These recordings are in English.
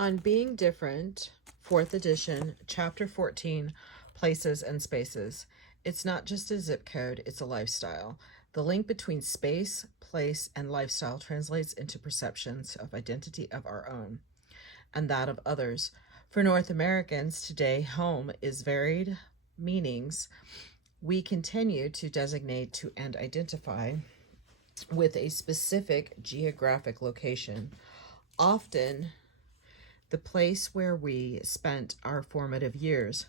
On Being Different, 4th edition, Chapter 14, Places and Spaces. It's not just a zip code, it's a lifestyle. The link between space, place, and lifestyle translates into perceptions of identity of our own and that of others. For North Americans, today, home is varied meanings we continue to designate to and identify with a specific geographic location, often the place where we spent our formative years.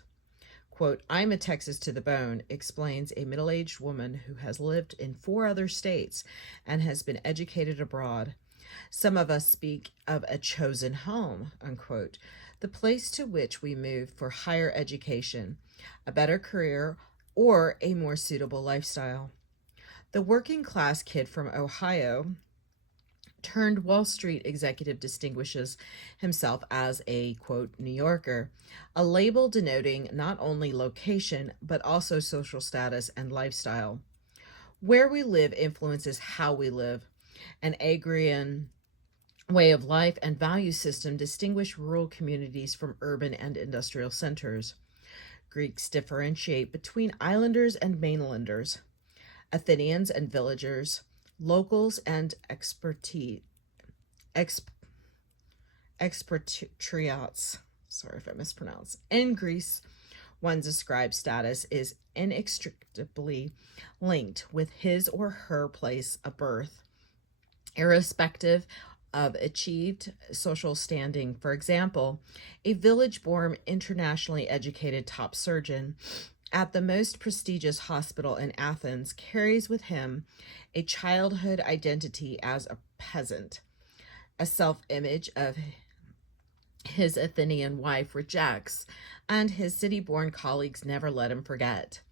Quote, "I'm a Texas to the bone," explains a middle-aged woman who has lived in 4 other states and has been educated abroad. Some of us speak of a chosen home, unquote, the place to which we move for higher education, a better career, or a more suitable lifestyle. The working class kid from Ohio turned Wall Street executive distinguishes himself as a, quote, New Yorker, a label denoting not only location, but also social status and lifestyle. Where we live influences how we live. An agrarian way of life and value system distinguish rural communities from urban and industrial centers. Greeks differentiate between islanders and mainlanders, Athenians and villagers, locals and expatriates. Sorry if I mispronounced. In Greece, one's ascribed status is inextricably linked with his or her place of birth, irrespective of achieved social standing. For example, a village-born, internationally educated top surgeon at the most prestigious hospital in Athens carries with him a childhood identity as a peasant. A self-image of his Athenian wife rejects, and his city-born colleagues never let him forget.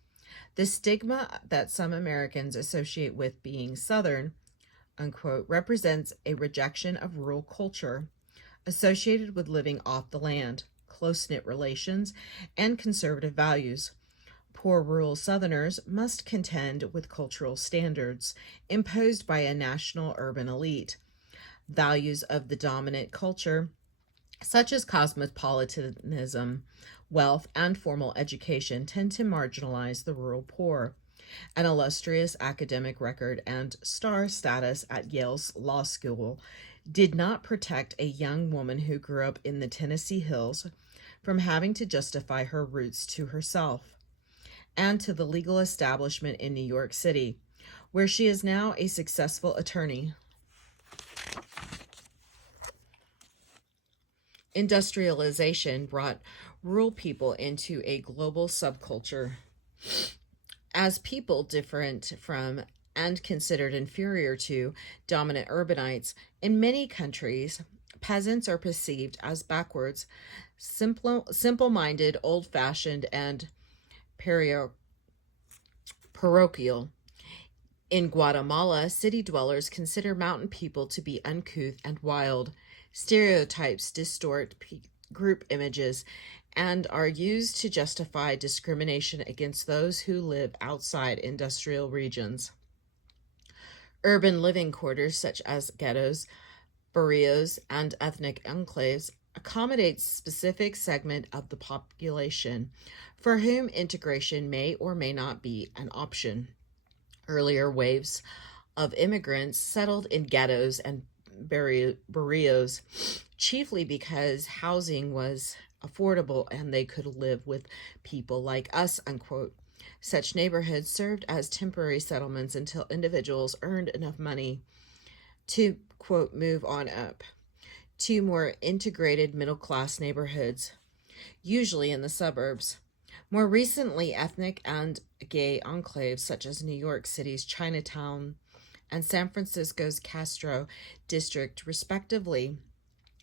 The stigma that some Americans associate with being Southern, unquote, represents a rejection of rural culture associated with living off the land, close-knit relations, and conservative values. Poor rural Southerners must contend with cultural standards imposed by a national urban elite. Values of the dominant culture, such as cosmopolitanism, wealth, and formal education, tend to marginalize the rural poor. An illustrious academic record and star status at Yale's law school did not protect a young woman who grew up in the Tennessee hills from having to justify her roots to herself and to the legal establishment in New York City, where she is now a successful attorney. Industrialization brought rural people into a global subculture. As people different from and considered inferior to dominant urbanites, in many countries, peasants are perceived as backwards, simple-minded, old-fashioned, and parochial. In Guatemala, city dwellers consider mountain people to be uncouth and wild. Stereotypes distort group images and are used to justify discrimination against those who live outside industrial regions. Urban living quarters, such as ghettos, barrios, and ethnic enclaves, accommodate specific segment of the population for whom integration may or may not be an option. Earlier waves of immigrants settled in ghettos and barrios, chiefly because housing was affordable and they could live with people like us, unquote. Such neighborhoods served as temporary settlements until individuals earned enough money to, quote, move on up to more integrated middle-class neighborhoods, usually in the suburbs. More recently, ethnic and gay enclaves such as New York City's Chinatown and San Francisco's Castro district, respectively,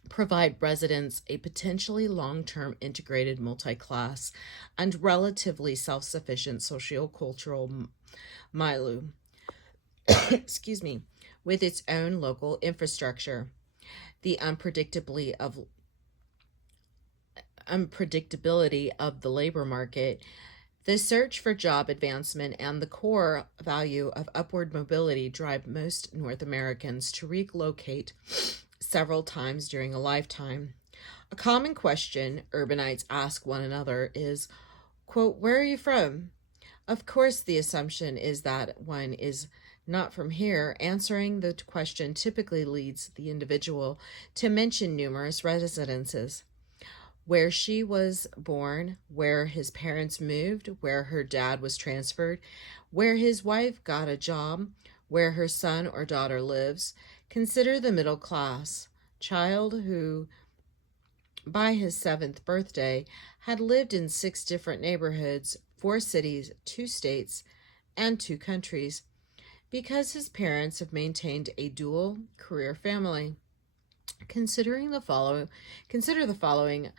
provide residents a potentially long-term integrated multi-class and relatively self-sufficient socio-cultural milieu, excuse me, with its own local infrastructure. The unpredictability of the labor market, the search for job advancement, and the core value of upward mobility drive most North Americans to relocate several times during a lifetime. A common question urbanites ask one another is, quote, where are you from? Of course, the assumption is that one is not from here. Answering the question typically leads the individual to mention numerous residences: where she was born, where his parents moved, where her dad was transferred, where his wife got a job, where her son or daughter lives. Consider the middle class child who, by his 7th birthday, had lived in 6 different neighborhoods, 4 cities, 2 states, and 2 countries, because his parents have maintained a dual career family. Consider the following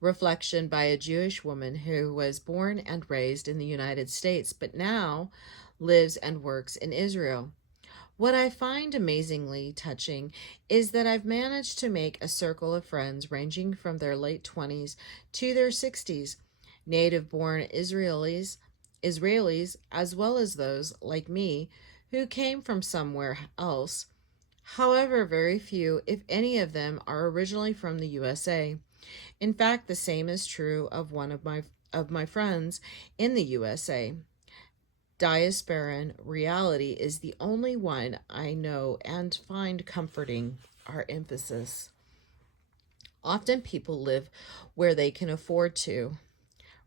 reflection by a Jewish woman who was born and raised in the United States but now lives and works in Israel. What I find amazingly touching is that I've managed to make a circle of friends ranging from their late 20s to their 60s, native-born Israelis, as well as those, like me, who came from somewhere else. However, very few, if any of them, are originally from the USA. In fact, the same is true of one of my friends in the USA. Diasporan reality is the only one I know and find comforting. Our emphasis. Often people live where they can afford to,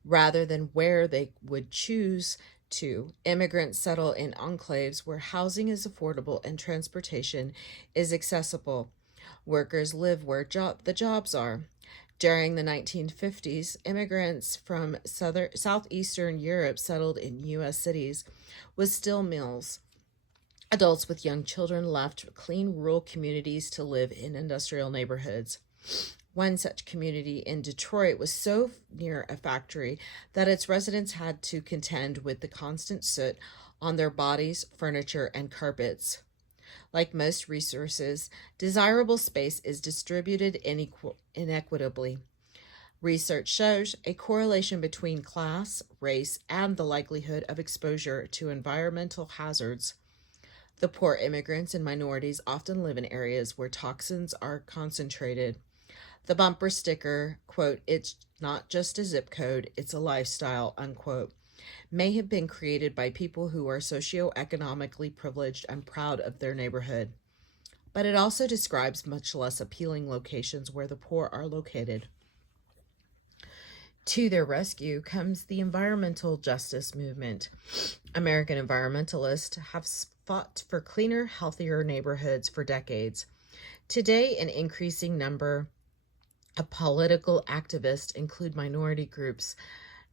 rather than where they would choose to. Immigrants settle in enclaves where housing is affordable and transportation is accessible. Workers live where the jobs are. During the 1950s, immigrants from southeastern Europe settled in U.S. cities with steel mills. Adults with young children left clean rural communities to live in industrial neighborhoods. One such community in Detroit was so near a factory that its residents had to contend with the constant soot on their bodies, furniture, and carpets. Like most resources, desirable space is distributed inequitably. Research shows a correlation between class, race, and the likelihood of exposure to environmental hazards. The poor immigrants and minorities often live in areas where toxins are concentrated. The bumper sticker, quote, it's not just a zip code, it's a lifestyle, unquote, may have been created by people who are socioeconomically privileged and proud of their neighborhood. But it also describes much less appealing locations where the poor are located. To their rescue comes the environmental justice movement. American environmentalists have fought for cleaner, healthier neighborhoods for decades. Today, an increasing number of political activists include minority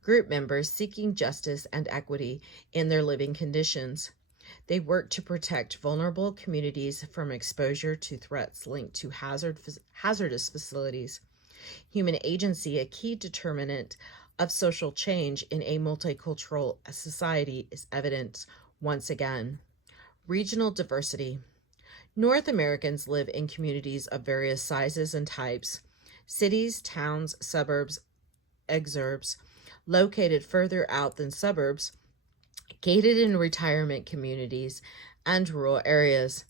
group members seeking justice and equity in their living conditions. They work to protect vulnerable communities from exposure to threats linked to hazardous facilities. Human agency, a key determinant of social change in a multicultural society, is evident once again. Regional diversity. North Americans live in communities of various sizes and types. Cities, towns, suburbs, exurbs, located further out than suburbs, gated in retirement communities, and rural areas.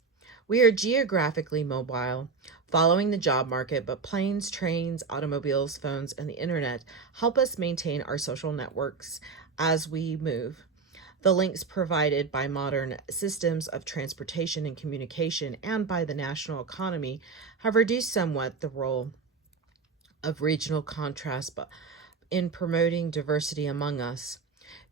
We are geographically mobile, following the job market, but planes, trains, automobiles, phones, and the internet help us maintain our social networks as we move. The links provided by modern systems of transportation and communication and by the national economy have reduced somewhat the role of regional contrast in promoting diversity among us.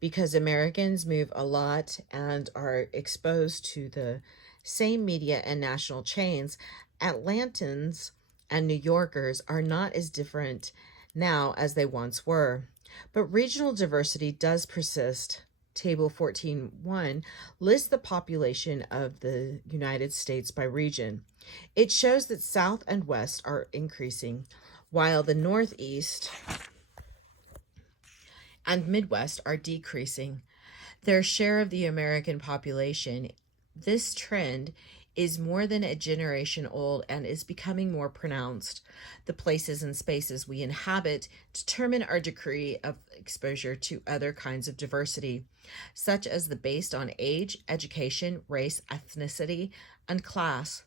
Because Americans move a lot and are exposed to the same media and national chains, Atlantans and New Yorkers are not as different now as they once were. But regional diversity does persist. Table 14.1 lists the population of the United States by region. It shows that South and West are increasing, while the Northeast and Midwest are decreasing their share of the American population. This trend is more than a generation old and is becoming more pronounced. The places and spaces we inhabit determine our degree of exposure to other kinds of diversity, such as the based on age, education, race, ethnicity, and class.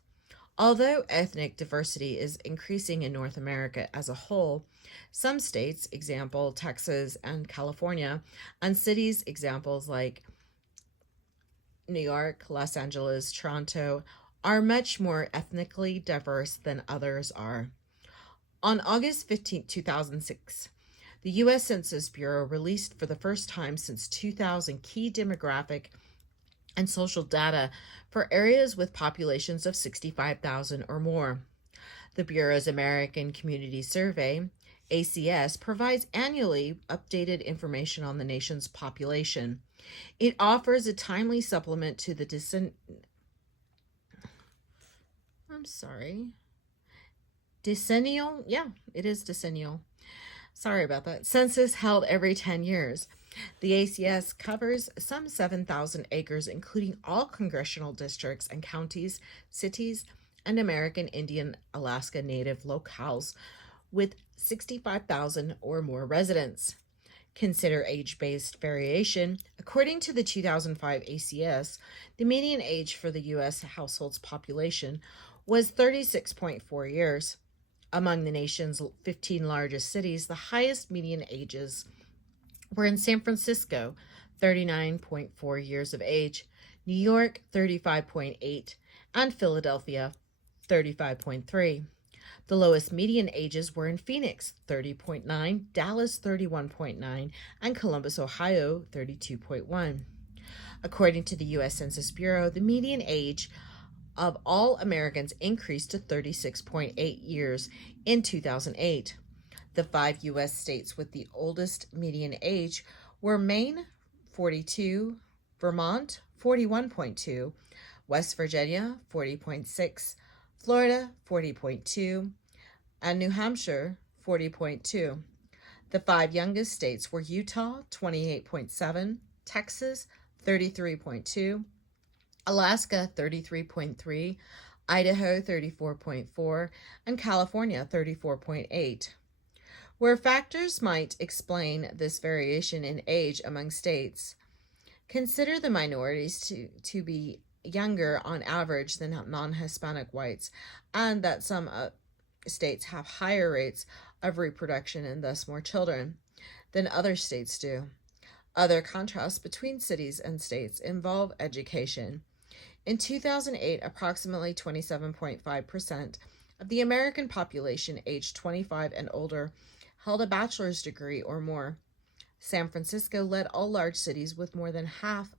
Although ethnic diversity is increasing in North America as a whole, some states, example Texas and California, and cities, examples like New York, Los Angeles, Toronto, are much more ethnically diverse than others are. On August 15, 2006, the U.S. Census Bureau released for the first time since 2000 key demographic and social data for areas with populations of 65,000 or more. The Bureau's American Community Survey, ACS, provides annually updated information on the nation's population. It offers a timely supplement to the decennial, yeah, it is decennial. Sorry about that. Census held every 10 years. The ACS covers some 7,000 acres, including all congressional districts and counties, cities, and American Indian Alaska Native locales with 65,000 or more residents. Consider age-based variation. According to the 2005 ACS, the median age for the U.S. household's population was 36.4 years. Among the nation's 15 largest cities, the highest median ages were in San Francisco, 39.4 years of age, New York, 35.8, and Philadelphia, 35.3. The lowest median ages were in Phoenix, 30.9, Dallas, 31.9, and Columbus, Ohio, 32.1. According to the U.S. Census Bureau, the median age of all Americans increased to 36.8 years in 2008. The 5 U.S. states with the oldest median age were Maine, 42, Vermont, 41.2, West Virginia, 40.6, Florida, 40.2, and New Hampshire, 40.2. The 5 youngest states were Utah, 28.7, Texas, 33.2, Alaska, 33.3, Idaho, 34.4, and California, 34.8. Where factors might explain this variation in age among states, consider the minorities to be younger on average than non-Hispanic whites, and that some states have higher rates of reproduction and thus more children than other states do. Other contrasts between cities and states involve education. In 2008, approximately 27.5% of the American population aged 25 and older held a bachelor's degree or more. San Francisco led all large cities with more than half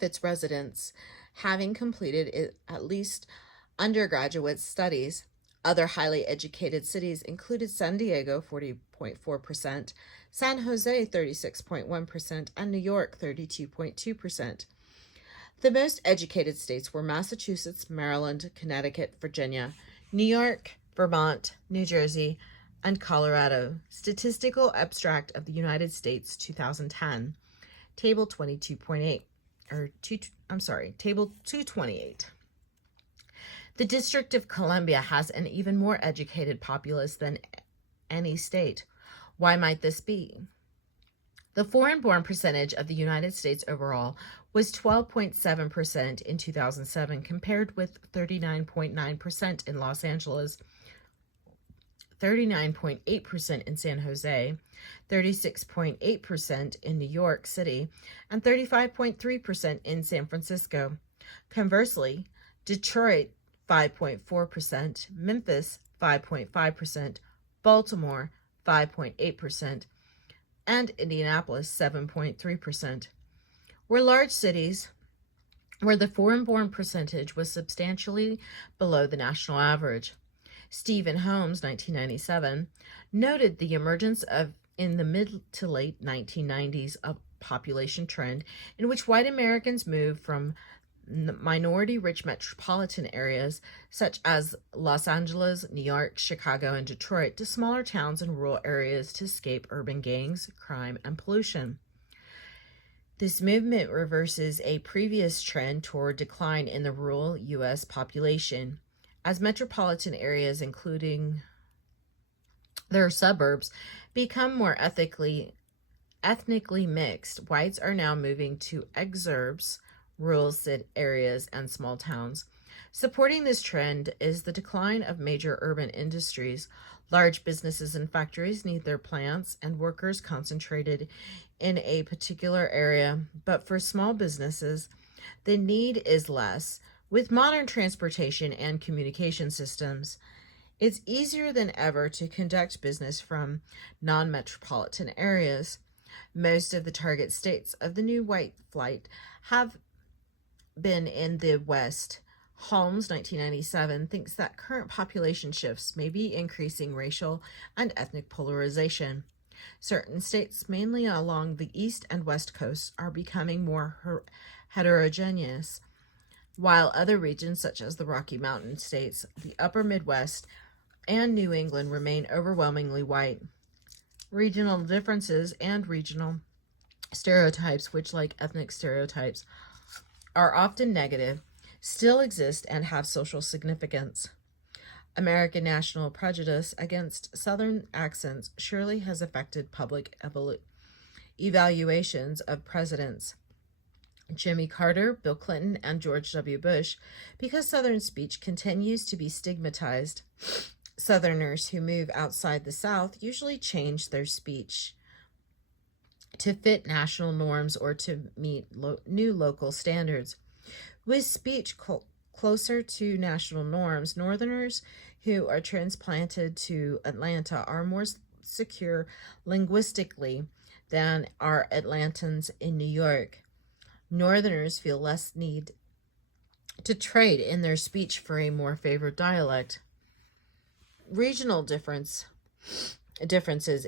its residents having completed at least undergraduate studies. Other highly educated cities included San Diego, 40.4%, San Jose, 36.1%, and New York, 32.2%. The most educated states were Massachusetts, Maryland, Connecticut, Virginia, New York, Vermont, New Jersey, and Colorado. Statistical Abstract of the United States, 2010, Table 22.8, Table 228. The District of Columbia has an even more educated populace than any state. Why might this be? The foreign-born percentage of the United States overall was 12.7% in 2007, compared with 39.9% in Los Angeles, 39.8% in San Jose, 36.8% in New York City, and 35.3% in San Francisco. Conversely, Detroit, 5.4%, Memphis, 5.5%, Baltimore, 5.8%, and Indianapolis, 7.3%. Were large cities where the foreign-born percentage was substantially below the national average. Stephen Holmes, 1997, noted the emergence of, in the mid to late 1990s, a population trend in which white Americans moved from minority-rich metropolitan areas such as Los Angeles, New York, Chicago, and Detroit to smaller towns and rural areas to escape urban gangs, crime, and pollution. This movement reverses a previous trend toward decline in the rural U.S. population. As metropolitan areas, including their suburbs, become more ethnically mixed, whites are now moving to exurbs, rural areas, and small towns. Supporting this trend is the decline of major urban industries. Large businesses and factories need their plants and workers concentrated in a particular area, but for small businesses, the need is less. With modern transportation and communication systems, it's easier than ever to conduct business from non metropolitan areas. Most of the target states of the new white flight have been in the West. Holmes, 1997, thinks that current population shifts may be increasing racial and ethnic polarization. Certain states, mainly along the east and west coasts, are becoming more heterogeneous, while other regions, such as the Rocky Mountain states, the upper Midwest, and New England, remain overwhelmingly white. Regional differences and regional stereotypes, which, like ethnic stereotypes, are often negative, still exist and have social significance. American national prejudice against Southern accents surely has affected public evaluations of presidents. Jimmy Carter, Bill Clinton, and George W. Bush, because Southern speech continues to be stigmatized. Southerners who move outside the South usually change their speech to fit national norms or to meet new local standards. With speech closer to national norms, Northerners who are transplanted to Atlanta are more secure linguistically than are Atlantans in New York. Northerners feel less need to trade in their speech for a more favored dialect. Regional differences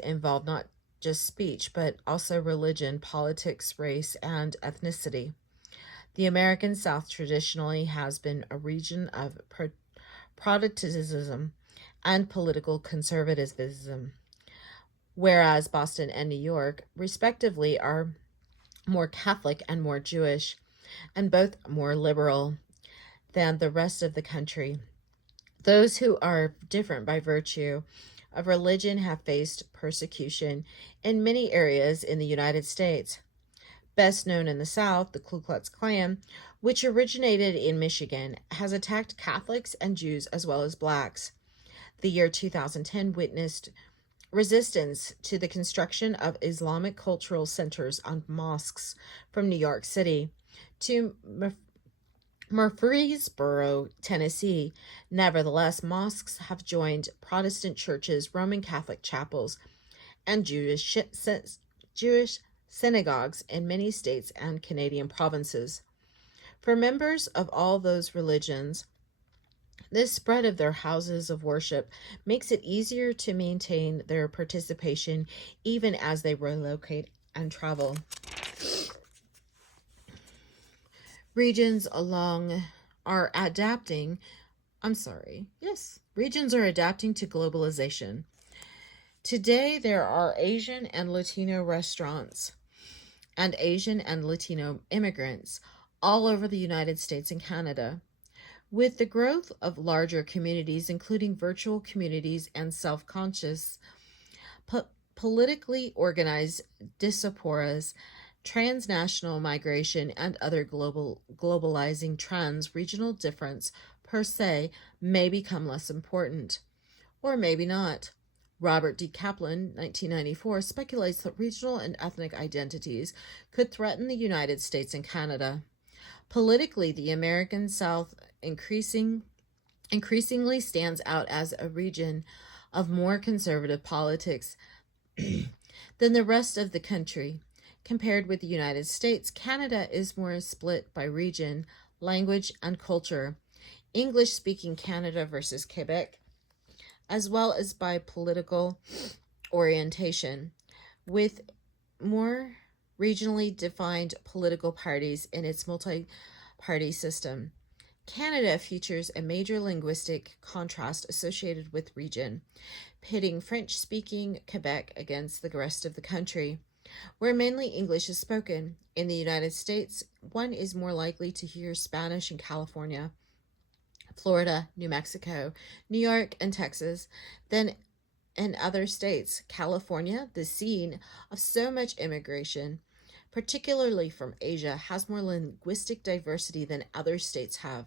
involve not just speech, but also religion, politics, race, and ethnicity. The American South traditionally has been a region of Protestantism and political conservatism, whereas Boston and New York, respectively, are more Catholic and more Jewish, and both more liberal than the rest of the country. Those who are different by virtue of religion have faced persecution in many areas in the United States. Best known in the South, the Ku Klux Klan, which originated in Michigan, has attacked Catholics and Jews as well as blacks. The year 2010 witnessed resistance to the construction of Islamic cultural centers on mosques from New York City to Murfreesboro, Tennessee. Nevertheless, mosques have joined Protestant churches, Roman Catholic chapels, and Jewish synagogues in many states and Canadian provinces. For members of all those religions, this spread of their houses of worship makes it easier to maintain their participation even as they relocate and travel. Regions are adapting to globalization. Today, there are Asian and Latino restaurants and Asian and Latino immigrants all over the United States and Canada. With the growth of larger communities, including virtual communities and self-conscious, politically organized diasporas, transnational migration, and other globalizing trends, regional difference per se may become less important, or maybe not. Robert D. Kaplan, 1994, speculates that regional and ethnic identities could threaten the United States and Canada. Politically, the American South increasingly stands out as a region of more conservative politics than the rest of the country. Compared with the United States, Canada is more split by region, language, and culture. English-speaking Canada versus Quebec, as well as by political orientation, with more regionally defined political parties in its multi-party system. Canada features a major linguistic contrast associated with region, pitting French-speaking Quebec against the rest of the country, where mainly English is spoken. In the United States, one is more likely to hear Spanish in California, Florida, New Mexico, New York, and Texas than in other states. California, the scene of so much immigration, particularly from Asia, has more linguistic diversity than other states have.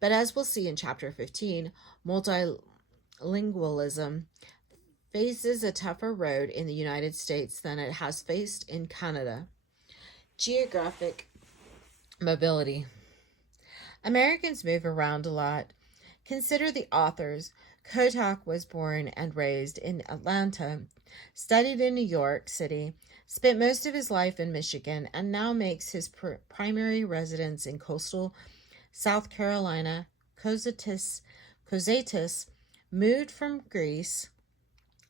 But as we'll see in Chapter 15, multilingualism faces a tougher road in the United States than it has faced in Canada. Geographic mobility. Americans move around a lot. Consider the authors. Kottack was born and raised in Atlanta, studied in New York City, spent most of his life in Michigan, and now makes his primary residence in coastal South Carolina. Kozaitis moved from Greece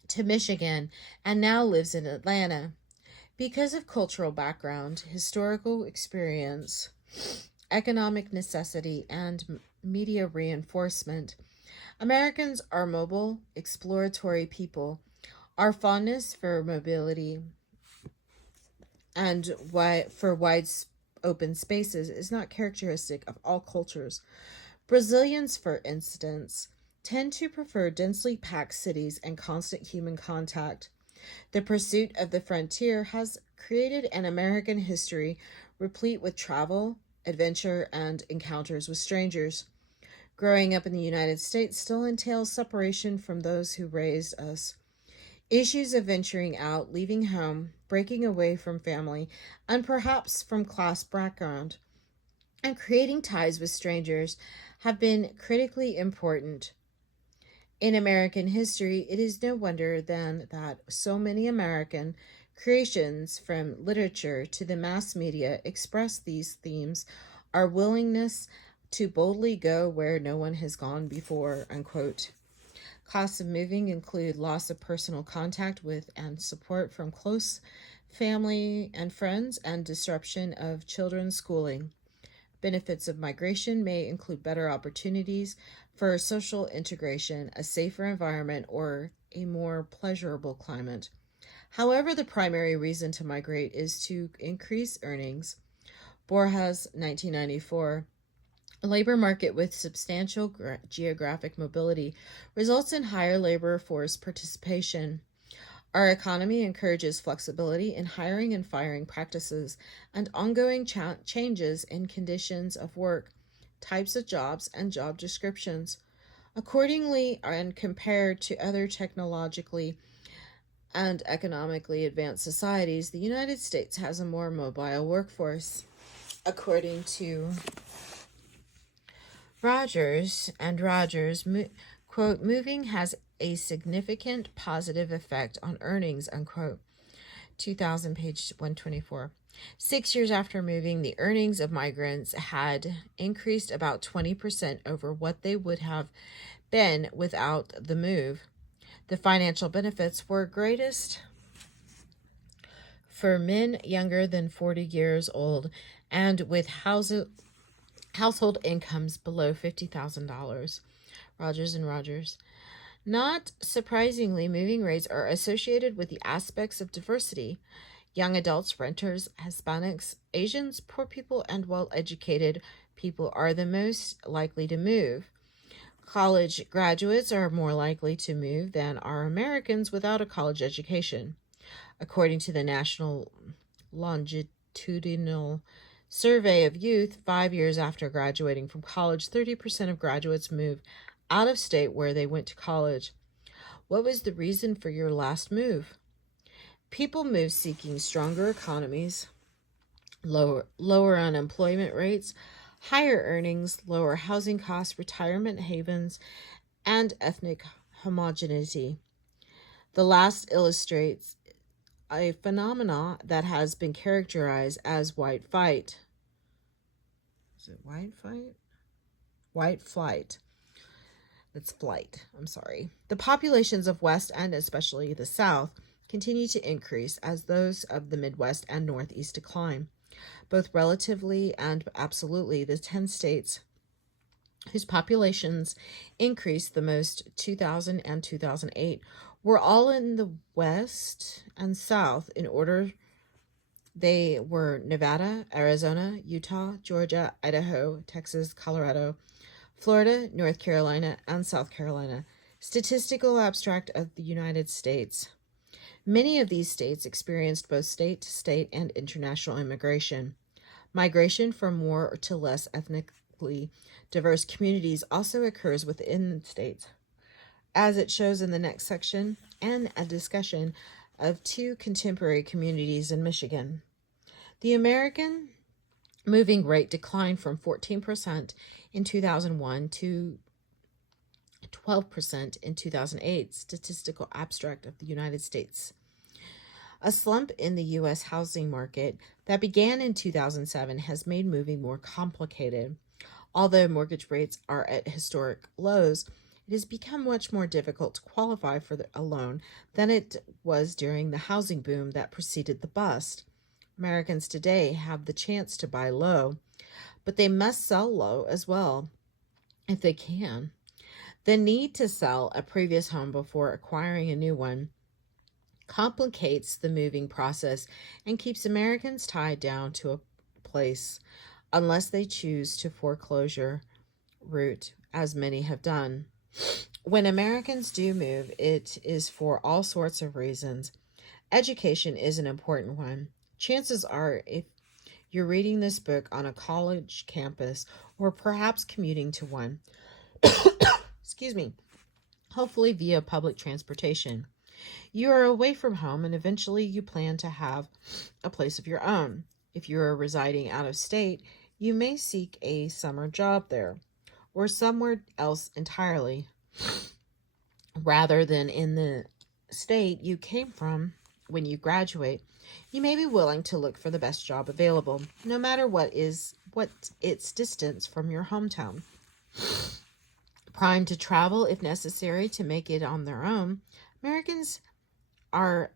to Michigan and now lives in Atlanta. Because of cultural background, historical experience, economic necessity, and media reinforcement, Americans are mobile, exploratory people. Our fondness for mobility and for wide open spaces is not characteristic of all cultures. Brazilians, for instance, tend to prefer densely packed cities and constant human contact. The pursuit of the frontier has created an American history replete with travel, adventure, and encounters with strangers. Growing up in the United States still entails separation from those who raised us. Issues of venturing out, leaving home, breaking away from family, and perhaps from class background, and creating ties with strangers have been critically important. In American history, it is no wonder then that so many American creations, from literature to the mass media, express these themes, our willingness to boldly go where no one has gone before, unquote. Costs of moving include loss of personal contact with and support from close family and friends and disruption of children's schooling. Benefits of migration may include better opportunities for social integration, a safer environment, or a more pleasurable climate. However, the primary reason to migrate is to increase earnings. Borjas, 1994. A labor market with substantial geographic mobility results in higher labor force participation. Our economy encourages flexibility in hiring and firing practices and ongoing changes in conditions of work, types of jobs, and job descriptions. Accordingly, and compared to other technologically and economically advanced societies, the United States has a more mobile workforce. According to Rogers, quote, moving has a significant positive effect on earnings, unquote. 2000, page 124. 6 years after moving, the earnings of migrants had increased about 20% over what they would have been without the move. The financial benefits were greatest for men younger than 40 years old and with household incomes below $50,000. Rogers and Rogers. Not surprisingly, moving rates are associated with the aspects of diversity. Young adults, renters, Hispanics, Asians, poor people, and well-educated people are the most likely to move. College graduates are more likely to move than are Americans without a college education. According to the National Longitudinal Survey of Youth, 5 years after graduating from college, 30% of graduates move out of state where they went to college. What was the reason for your last move? People move seeking stronger economies, lower unemployment rates, higher earnings, lower housing costs, retirement havens, and ethnic homogeneity. The last illustrates a phenomena that has been characterized as white flight. Is it white flight? White flight. It's flight. I'm sorry. The populations of West and especially the South continue to increase as those of the Midwest and Northeast decline. Both relatively and absolutely, the 10 states whose populations increased the most 2000 and 2008 were all in the West and South in order. They were Nevada, Arizona, Utah, Georgia, Idaho, Texas, Colorado, Florida, North Carolina, and South Carolina. Statistical abstract of the United States. Many of these states experienced both state-to-state and international immigration. Migration from more to less ethnically geographically diverse communities also occurs within states, as it shows in the next section, and a discussion of two contemporary communities in Michigan. The American moving rate declined from 14% in 2001 to 12% in 2008, Statistical Abstract of the United States. A slump in the U.S. housing market that began in 2007 has made moving more complicated. Although mortgage rates are at historic lows, it has become much more difficult to qualify for a loan than it was during the housing boom that preceded the bust. Americans today have the chance to buy low, but they must sell low as well, if they can. The need to sell a previous home before acquiring a new one complicates the moving process and keeps Americans tied down to a place unless they choose to foreclosure route, as many have done. When Americans do move, it is for all sorts of reasons. Education is an important one. Chances are, if you're reading this book on a college campus or perhaps commuting to one, excuse me, hopefully via public transportation, you are away from home and eventually you plan to have a place of your own. If you are residing out of state, you may seek a summer job there or somewhere else entirely, rather than in the state you came from when you graduate. You may be willing to look for the best job available, no matter what its distance from your hometown. Primed to travel if necessary to make it on their own, Americans are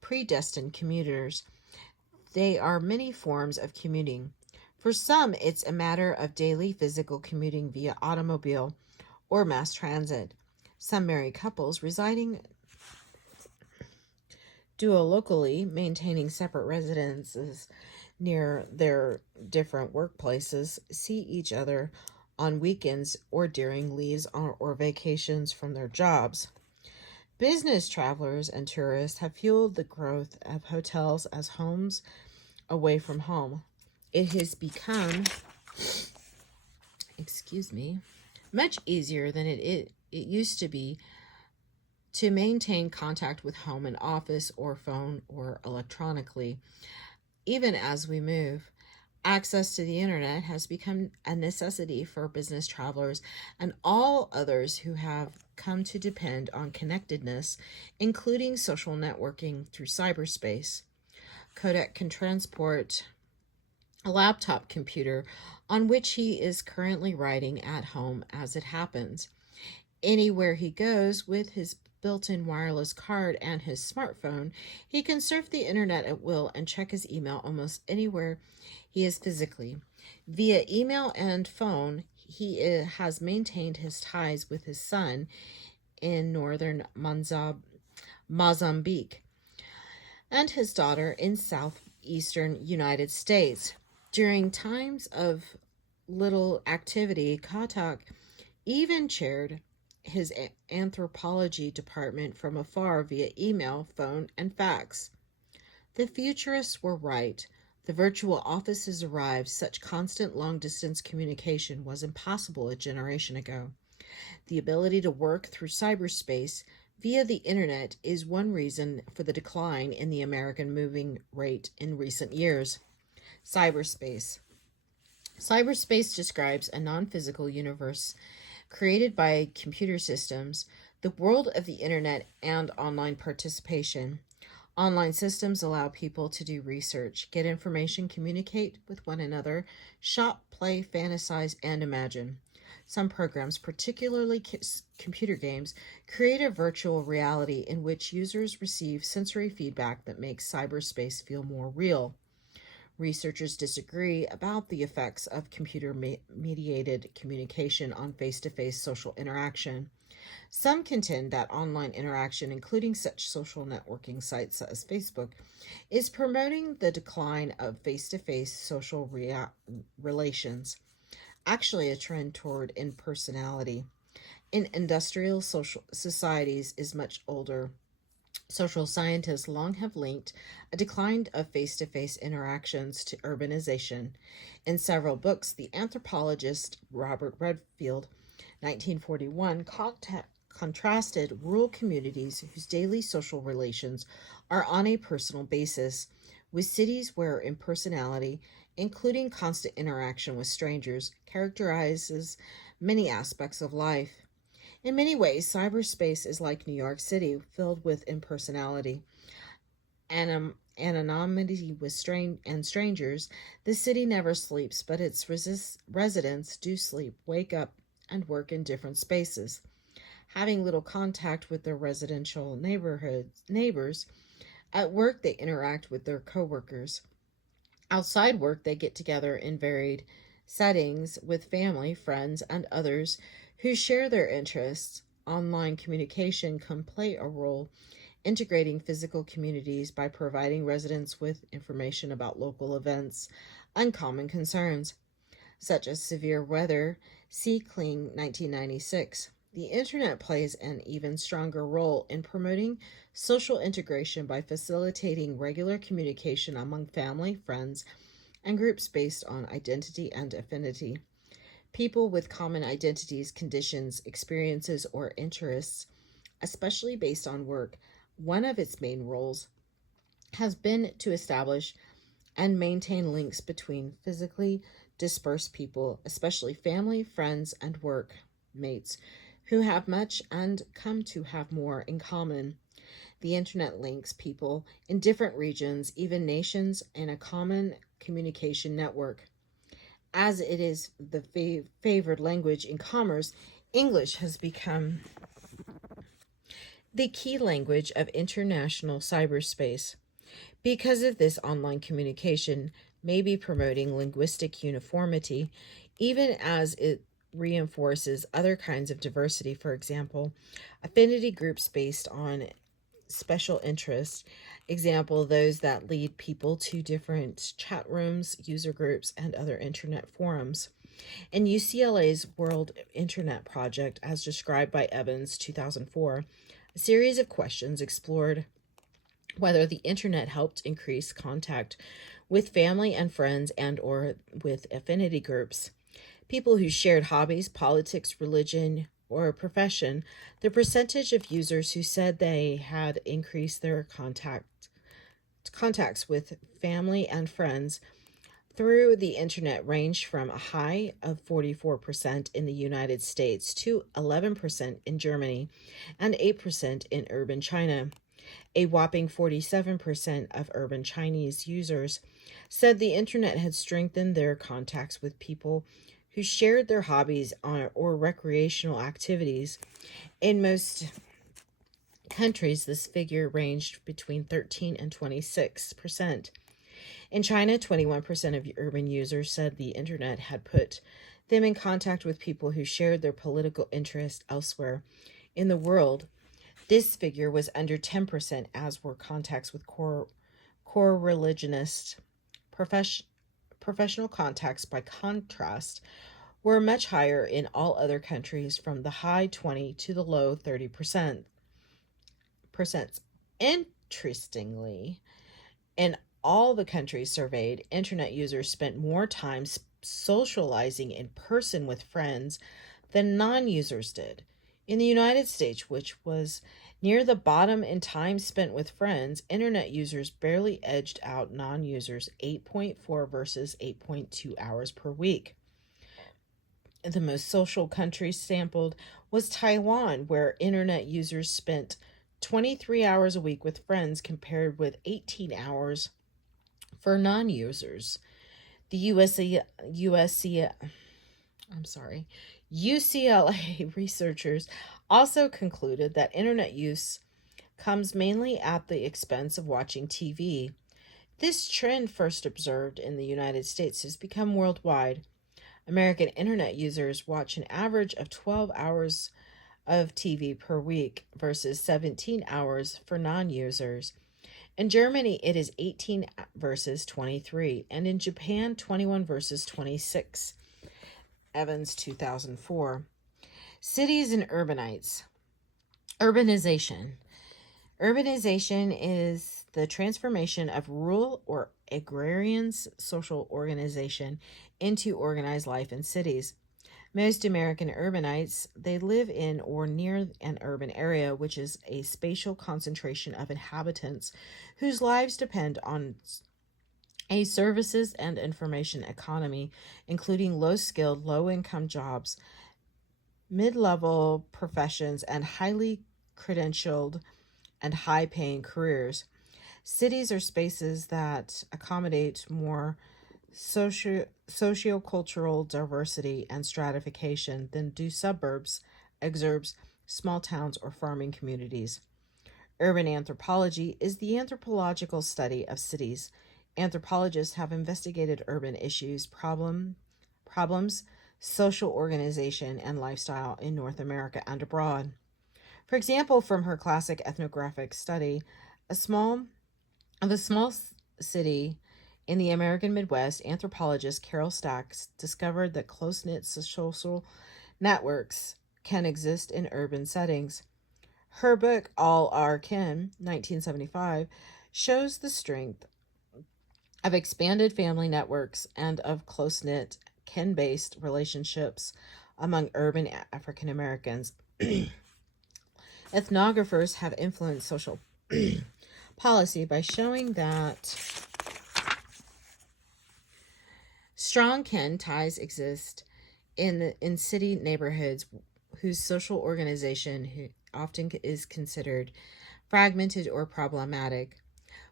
predestined commuters. They are many forms of commuting. For some, it's a matter of daily physical commuting via automobile or mass transit. Some married couples residing duolocally, maintaining separate residences near their different workplaces, see each other on weekends or during leaves or vacations from their jobs. Business travelers and tourists have fueled the growth of hotels as homes away from home. It has become, much easier than it used to be to maintain contact with home and office or phone or electronically. Even as we move, access to the internet has become a necessity for business travelers and all others who have come to depend on connectedness, including social networking through cyberspace. Kottack can transport a laptop computer on which he is currently writing at home as it happens. Anywhere he goes with his built-in wireless card and his smartphone, he can surf the internet at will and check his email almost anywhere he is physically. Via email and phone, he has maintained his ties with his son in northern Mozambique and his daughter in southeastern United States. During times of little activity, Kottack even chaired his anthropology department from afar via email, phone, and fax. The futurists were right. The virtual offices arrived. Such constant long-distance communication was impossible a generation ago. The ability to work through cyberspace via the internet is one reason for the decline in the American moving rate in recent years. Cyberspace. Cyberspace describes a non-physical universe created by computer systems, the world of the internet, and online participation. Online systems allow people to do research, get information, communicate with one another, shop, play, fantasize, and imagine. Some programs, particularly computer games, create a virtual reality in which users receive sensory feedback that makes cyberspace feel more real. Researchers disagree about the effects of computer-mediated communication on face-to-face social interaction. Some contend that online interaction, including such social networking sites as Facebook, is promoting the decline of face-to-face social relations, actually a trend toward impersonality. In industrial social societies is much older. Social scientists long have linked a decline of face-to-face interactions to urbanization. In several books, the anthropologist Robert Redfield, 1941, contrasted rural communities whose daily social relations are on a personal basis with cities where impersonality, including constant interaction with strangers, characterizes many aspects of life. In many ways, cyberspace is like New York City, filled with impersonality, anonymity with strangers. The city never sleeps, but its residents do sleep, wake up, and work in different spaces. Having little contact with their residential neighbors, at work they interact with their coworkers. Outside work, they get together in varied settings with family, friends, and others who share their interests. Online communication can play a role integrating physical communities by providing residents with information about local events and common concerns, such as severe weather. See Kling, 1996. The internet plays an even stronger role in promoting social integration by facilitating regular communication among family, friends, and groups based on identity and affinity. People with common identities, conditions, experiences, or interests, especially based on work, one of its main roles has been to establish and maintain links between physically dispersed people, especially family, friends, and work mates, who have much and come to have more in common. The internet links people in different regions, even nations, in a common communication network. As it is the favored language in commerce, English has become the key language of international cyberspace. Because of this, online communication may be promoting linguistic uniformity, even as it reinforces other kinds of diversity. For example, affinity groups based on special interests. Example, those that lead people to different chat rooms, user groups, and other internet forums. In UCLA's World Internet Project, as described by Evans, 2004, a series of questions explored whether the internet helped increase contact with family and friends and or with affinity groups, people who shared hobbies, politics, religion, or a profession. The percentage of users who said they had increased their contacts with family and friends through the internet ranged from a high of 44% in the United States to 11% in Germany and 8% in urban China. A whopping 47% of urban Chinese users said the internet had strengthened their contacts with people who shared their hobbies or recreational activities. In most countries, this figure ranged between 13 and 26%. In China, 21% of urban users said the internet had put them in contact with people who shared their political interests elsewhere in the world. This figure was under 10%, as were contacts with core religionists. Professional contacts, by contrast, were much higher in all other countries, from the high 20 to the low 30%. Interestingly, in all the countries surveyed, internet users spent more time socializing in person with friends than non-users did. In the United States, which was near the bottom in time spent with friends, internet users barely edged out non-users, 8.4 versus 8.2 hours per week. The most social country sampled was Taiwan, where internet users spent 23 hours a week with friends compared with 18 hours for non-users. The UCLA researchers also concluded that internet use comes mainly at the expense of watching TV. This trend, first observed in the United States, has become worldwide. American internet users watch an average of 12 hours of TV per week versus 17 hours for non-users. In Germany, it is 18 versus 23, and in Japan, 21 versus 26. Evans, 2004. Cities and urbanization. Urbanization is the transformation of rural or agrarian social organization into organized life in cities. Most American urbanites, they live in or near an urban area, which is a spatial concentration of inhabitants whose lives depend on a services and information economy, including low-skilled, low-income jobs, mid-level professions, and highly credentialed and high-paying careers. Cities are spaces that accommodate more sociocultural diversity and stratification than do suburbs, exurbs, small towns, or farming communities. Urban anthropology is the anthropological study of cities. Anthropologists have investigated urban issues, problems, social organization, and lifestyle in North America and abroad. For example, from her classic ethnographic study, a small of a small city in the American Midwest, anthropologist Carol Stacks discovered that close-knit social networks can exist in urban settings. Her book, All Our Kin, 1975, shows the strength of expanded family networks and of close-knit, kin-based relationships among urban African Americans. Ethnographers have influenced social policy by showing that strong kin ties exist in city neighborhoods whose social organization often is considered fragmented or problematic.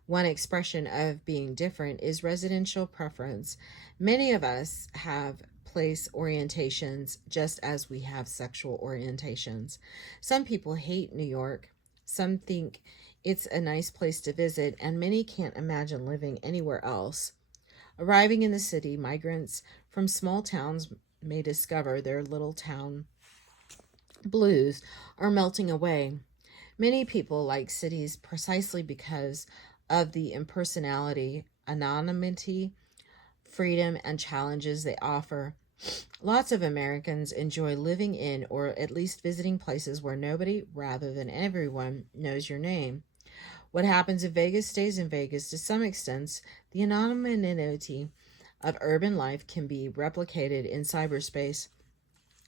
One expression of being different is residential preference. Many of us have place orientations just as we have sexual orientations. Some people hate New York. Some think it's a nice place to visit, and many can't imagine living anywhere else. Arriving in the city, migrants from small towns may discover their little town blues are melting away. Many people like cities precisely because of the impersonality, anonymity, freedom, and challenges they offer. Lots of Americans enjoy living in or at least visiting places where nobody, rather than everyone, knows your name. What happens in Vegas stays in Vegas. To some extent, the anonymity of urban life can be replicated in cyberspace,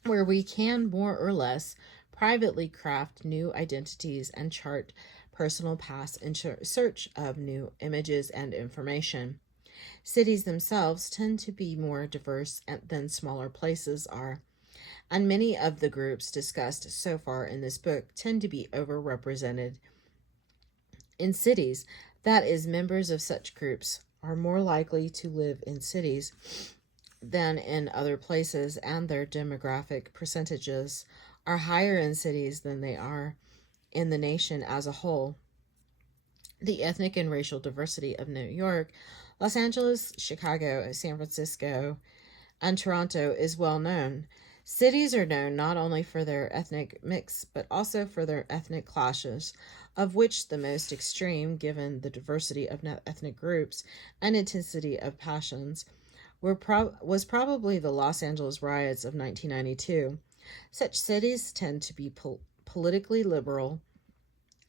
where we can more or less privately craft new identities and chart personal paths in search of new images and information. Cities themselves tend to be more diverse than smaller places are, and many of the groups discussed so far in this book tend to be overrepresented in cities. That is, members of such groups are more likely to live in cities than in other places, and their demographic percentages are higher in cities than they are in the nation as a whole. The ethnic and racial diversity of New York, Los Angeles, Chicago, San Francisco, and Toronto is well known. Cities are known not only for their ethnic mix, but also for their ethnic clashes, of which the most extreme, given the diversity of ethnic groups and intensity of passions, was probably the Los Angeles riots of 1992. Such cities tend to be politically liberal,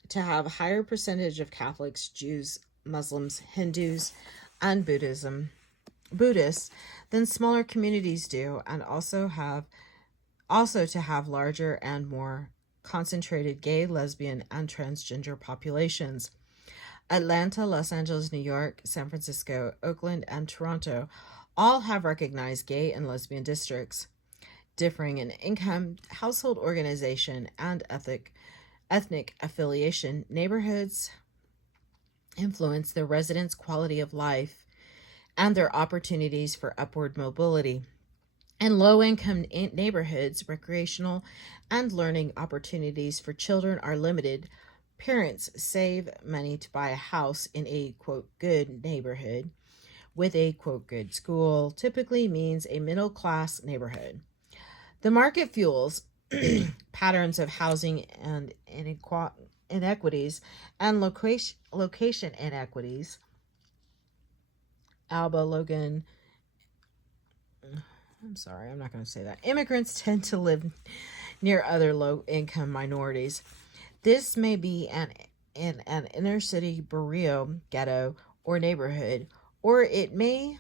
to have a higher percentage of Catholics, Jews, Muslims, Hindus, and Buddhists than smaller communities do, and also to have larger and more concentrated gay, lesbian, and transgender populations. Atlanta, Los Angeles, New York, San Francisco, Oakland, and Toronto all have recognized gay and lesbian districts. Differing in income, household organization, and ethnic affiliation, neighborhoods influence their residents' quality of life and their opportunities for upward mobility. In low-income neighborhoods, recreational and learning opportunities for children are limited. Parents save money to buy a house in a, quote, good neighborhood with a, quote, good school, typically means a middle-class neighborhood. The market fuels patterns of housing and inequities and location inequities. I'm not going to say that. Immigrants tend to live near other low-income minorities. This may be an in an inner city barrio, ghetto, or neighborhood, or it may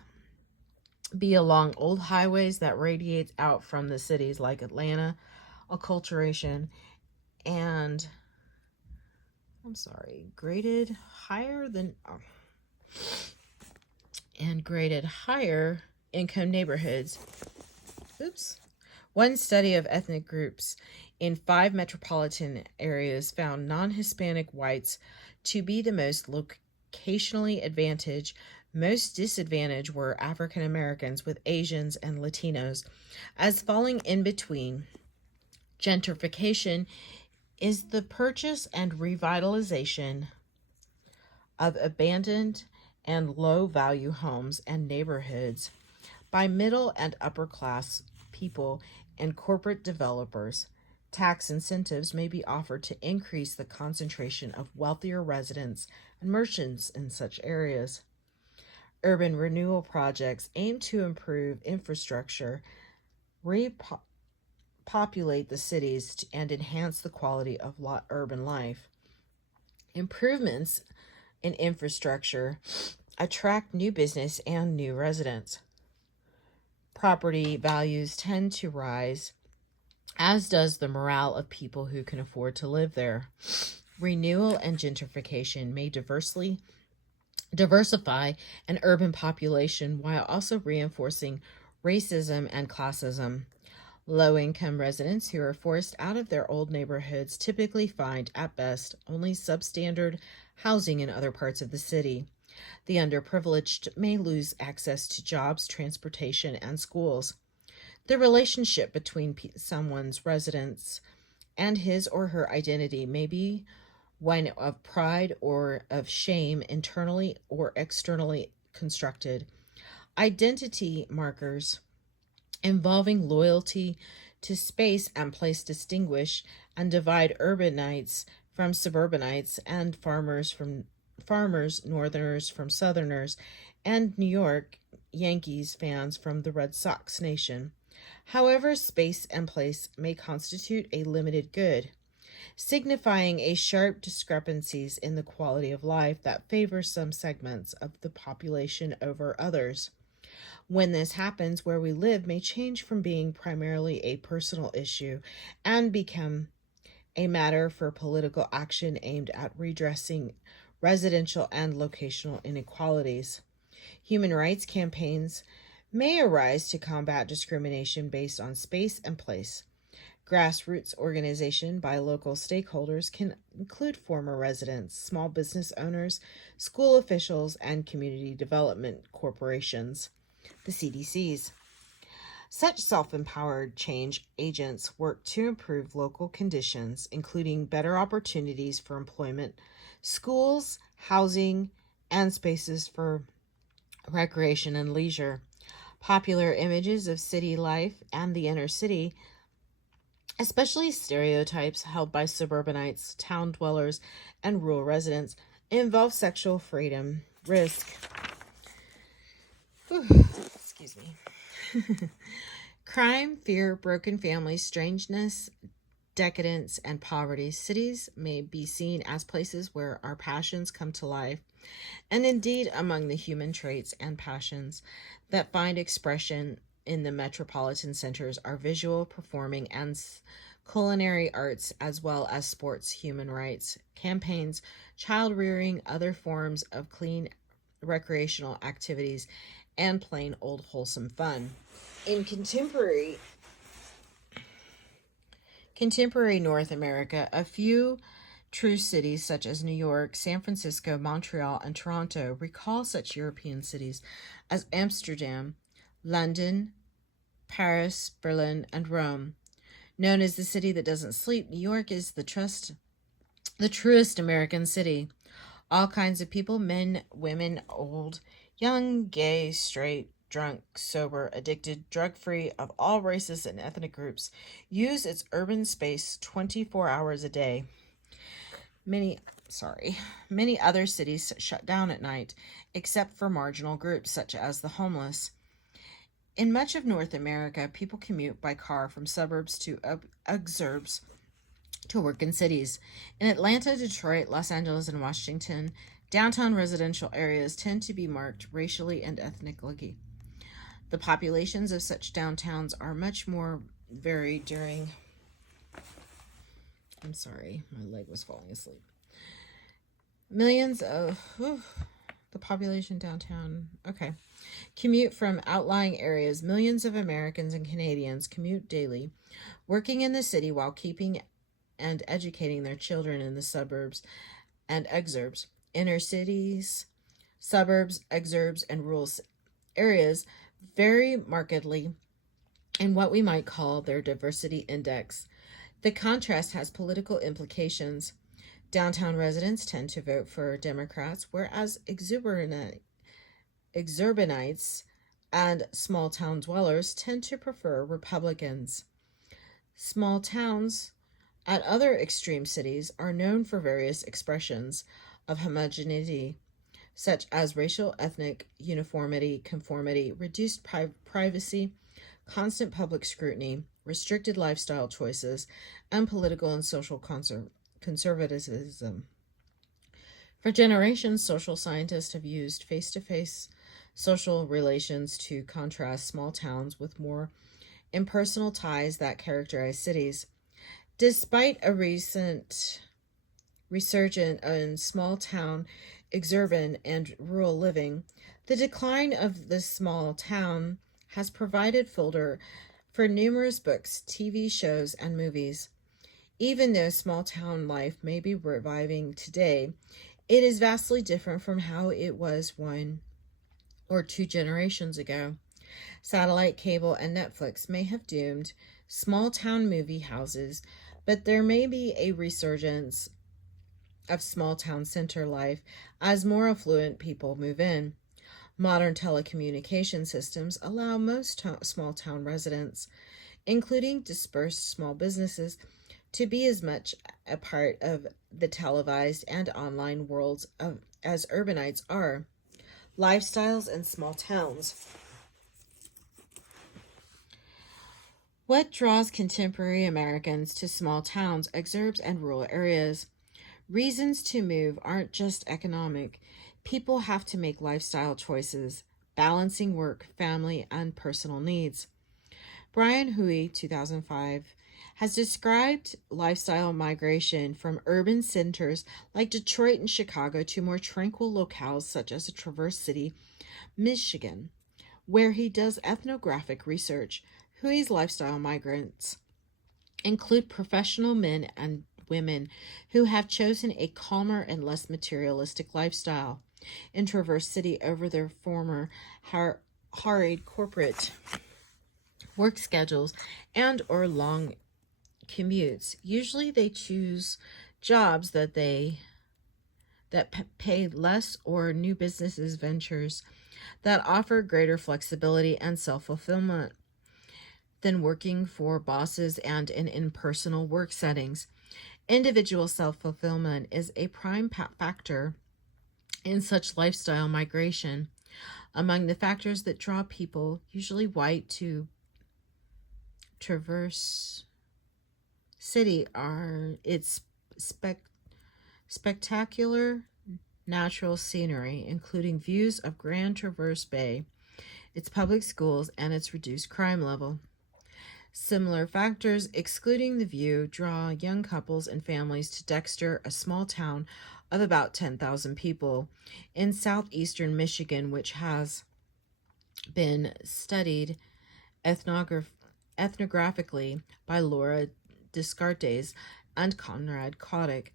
be along old highways that radiate out from the cities like Atlanta, acculturation, and graded higher than and graded higher income neighborhoods. Oops. One study of ethnic groups in 5 metropolitan areas found non-Hispanic whites to be the most locationally advantaged. Most disadvantaged were African Americans, with Asians and Latinos as falling in between. Gentrification is the purchase and revitalization of abandoned and low-value homes and neighborhoods by middle and upper class people and corporate developers. Tax incentives may be offered to increase the concentration of wealthier residents and merchants in such areas. Urban renewal projects aim to improve infrastructure, repopulate the cities, and enhance the quality of urban life. Improvements in infrastructure attract new business and new residents. Property values tend to rise, as does the morale of people who can afford to live there. Renewal and gentrification may diversify an urban population while also reinforcing racism and classism. Low-income residents who are forced out of their old neighborhoods typically find, at best, only substandard housing in other parts of the city. The underprivileged may lose access to jobs, transportation, and schools. The relationship between someone's residence and his or her identity may be one of pride or of shame, internally or externally constructed. Identity markers involving loyalty to space and place distinguish and divide urbanites from suburbanites and farmers, northerners from southerners, and New York Yankees fans from the Red Sox nation. However, space and place may constitute a limited good, signifying a sharp discrepancies in the quality of life that favors some segments of the population over others. When this happens, where we live may change from being primarily a personal issue and become a matter for political action aimed at redressing residential and locational inequalities. Human rights campaigns may arise to combat discrimination based on space and place. Grassroots organization by local stakeholders can include former residents, small business owners, school officials, and community development corporations, the CDCs. Such self-empowered change agents work to improve local conditions, including better opportunities for employment, schools, housing, and spaces for recreation and leisure. Popular images of city life and the inner city, especially stereotypes held by suburbanites, town dwellers, and rural residents, involve sexual freedom, risk, excuse me, crime, fear, broken families, strangeness, decadence, and poverty. Cities may be seen as places where our passions come to life, and indeed among the human traits and passions that find expression in the metropolitan centers are visual, performing, and culinary arts, as well as sports, human rights campaigns, child rearing, other forms of clean recreational activities, and plain old wholesome fun. In contemporary North America, a few true cities such as New York, San Francisco, Montreal, and Toronto recall such European cities as Amsterdam, London, Paris, Berlin, and Rome. Known as the city that doesn't sleep, New York is the truest American city. All kinds of people, men, women, old, young, gay, straight, drunk, sober, addicted, drug-free, of all races and ethnic groups, use its urban space 24 hours a day. Many other cities shut down at night, except for marginal groups such as the homeless. In much of North America, people commute by car from suburbs to exurbs to work in cities. In Atlanta, Detroit, Los Angeles, and Washington, downtown residential areas tend to be marked racially and ethnically. The populations of such downtowns are much more varied during... I'm sorry, my leg was falling asleep. Millions of... the population downtown... Okay. Commute from outlying areas. Millions of Americans and Canadians commute daily, working in the city while keeping and educating their children in the suburbs and exurbs. Inner cities, suburbs, exurbs, and rural areas vary markedly in what we might call their diversity index. The contrast has political implications. Downtown residents tend to vote for Democrats, whereas exurbanites and small town dwellers tend to prefer Republicans. Small towns at other extreme cities are known for various expressions of homogeneity, such as racial, ethnic uniformity, conformity, reduced privacy, constant public scrutiny, restricted lifestyle choices, and political and social conservatism. For generations, social scientists have used face-to-face social relations to contrast small towns with more impersonal ties that characterize cities. Despite a recent resurgence in small town, exurban, and rural living, the decline of the small town has provided fodder for numerous books, TV shows, and movies. Even though small town life may be reviving today, it is vastly different from how it was 1 or 2 generations ago. Satellite cable and Netflix may have doomed small town movie houses, but there may be a resurgence of small town center life as more affluent people move in. Modern telecommunication systems allow most small town residents, including dispersed small businesses, to be as much a part of the televised and online worlds as urbanites are. Lifestyles in small towns. What draws contemporary Americans to small towns, exurbs, and rural areas? Reasons to move aren't just economic. People have to make lifestyle choices, balancing work, family, and personal needs. Brian Huey, 2005, has described lifestyle migration from urban centers like Detroit and Chicago to more tranquil locales such as Traverse City, Michigan, where he does ethnographic research. Huey's lifestyle migrants include professional men and women who have chosen a calmer and less materialistic lifestyle in Traverse City over their former hurried corporate work schedules and or long commutes. Usually they choose jobs that pay less or new businesses ventures that offer greater flexibility and self-fulfillment than working for bosses and in impersonal work settings. Individual self-fulfillment is a prime factor in such lifestyle migration. Among the factors that draw people, usually white, to Traverse City are its spectacular natural scenery, including views of Grand Traverse Bay, its public schools, and its reduced crime level. Similar factors, excluding the view, draw young couples and families to Dexter, a small town of about 10,000 people in southeastern Michigan, which has been studied ethnographically by Laura Descartes and Conrad Kottack.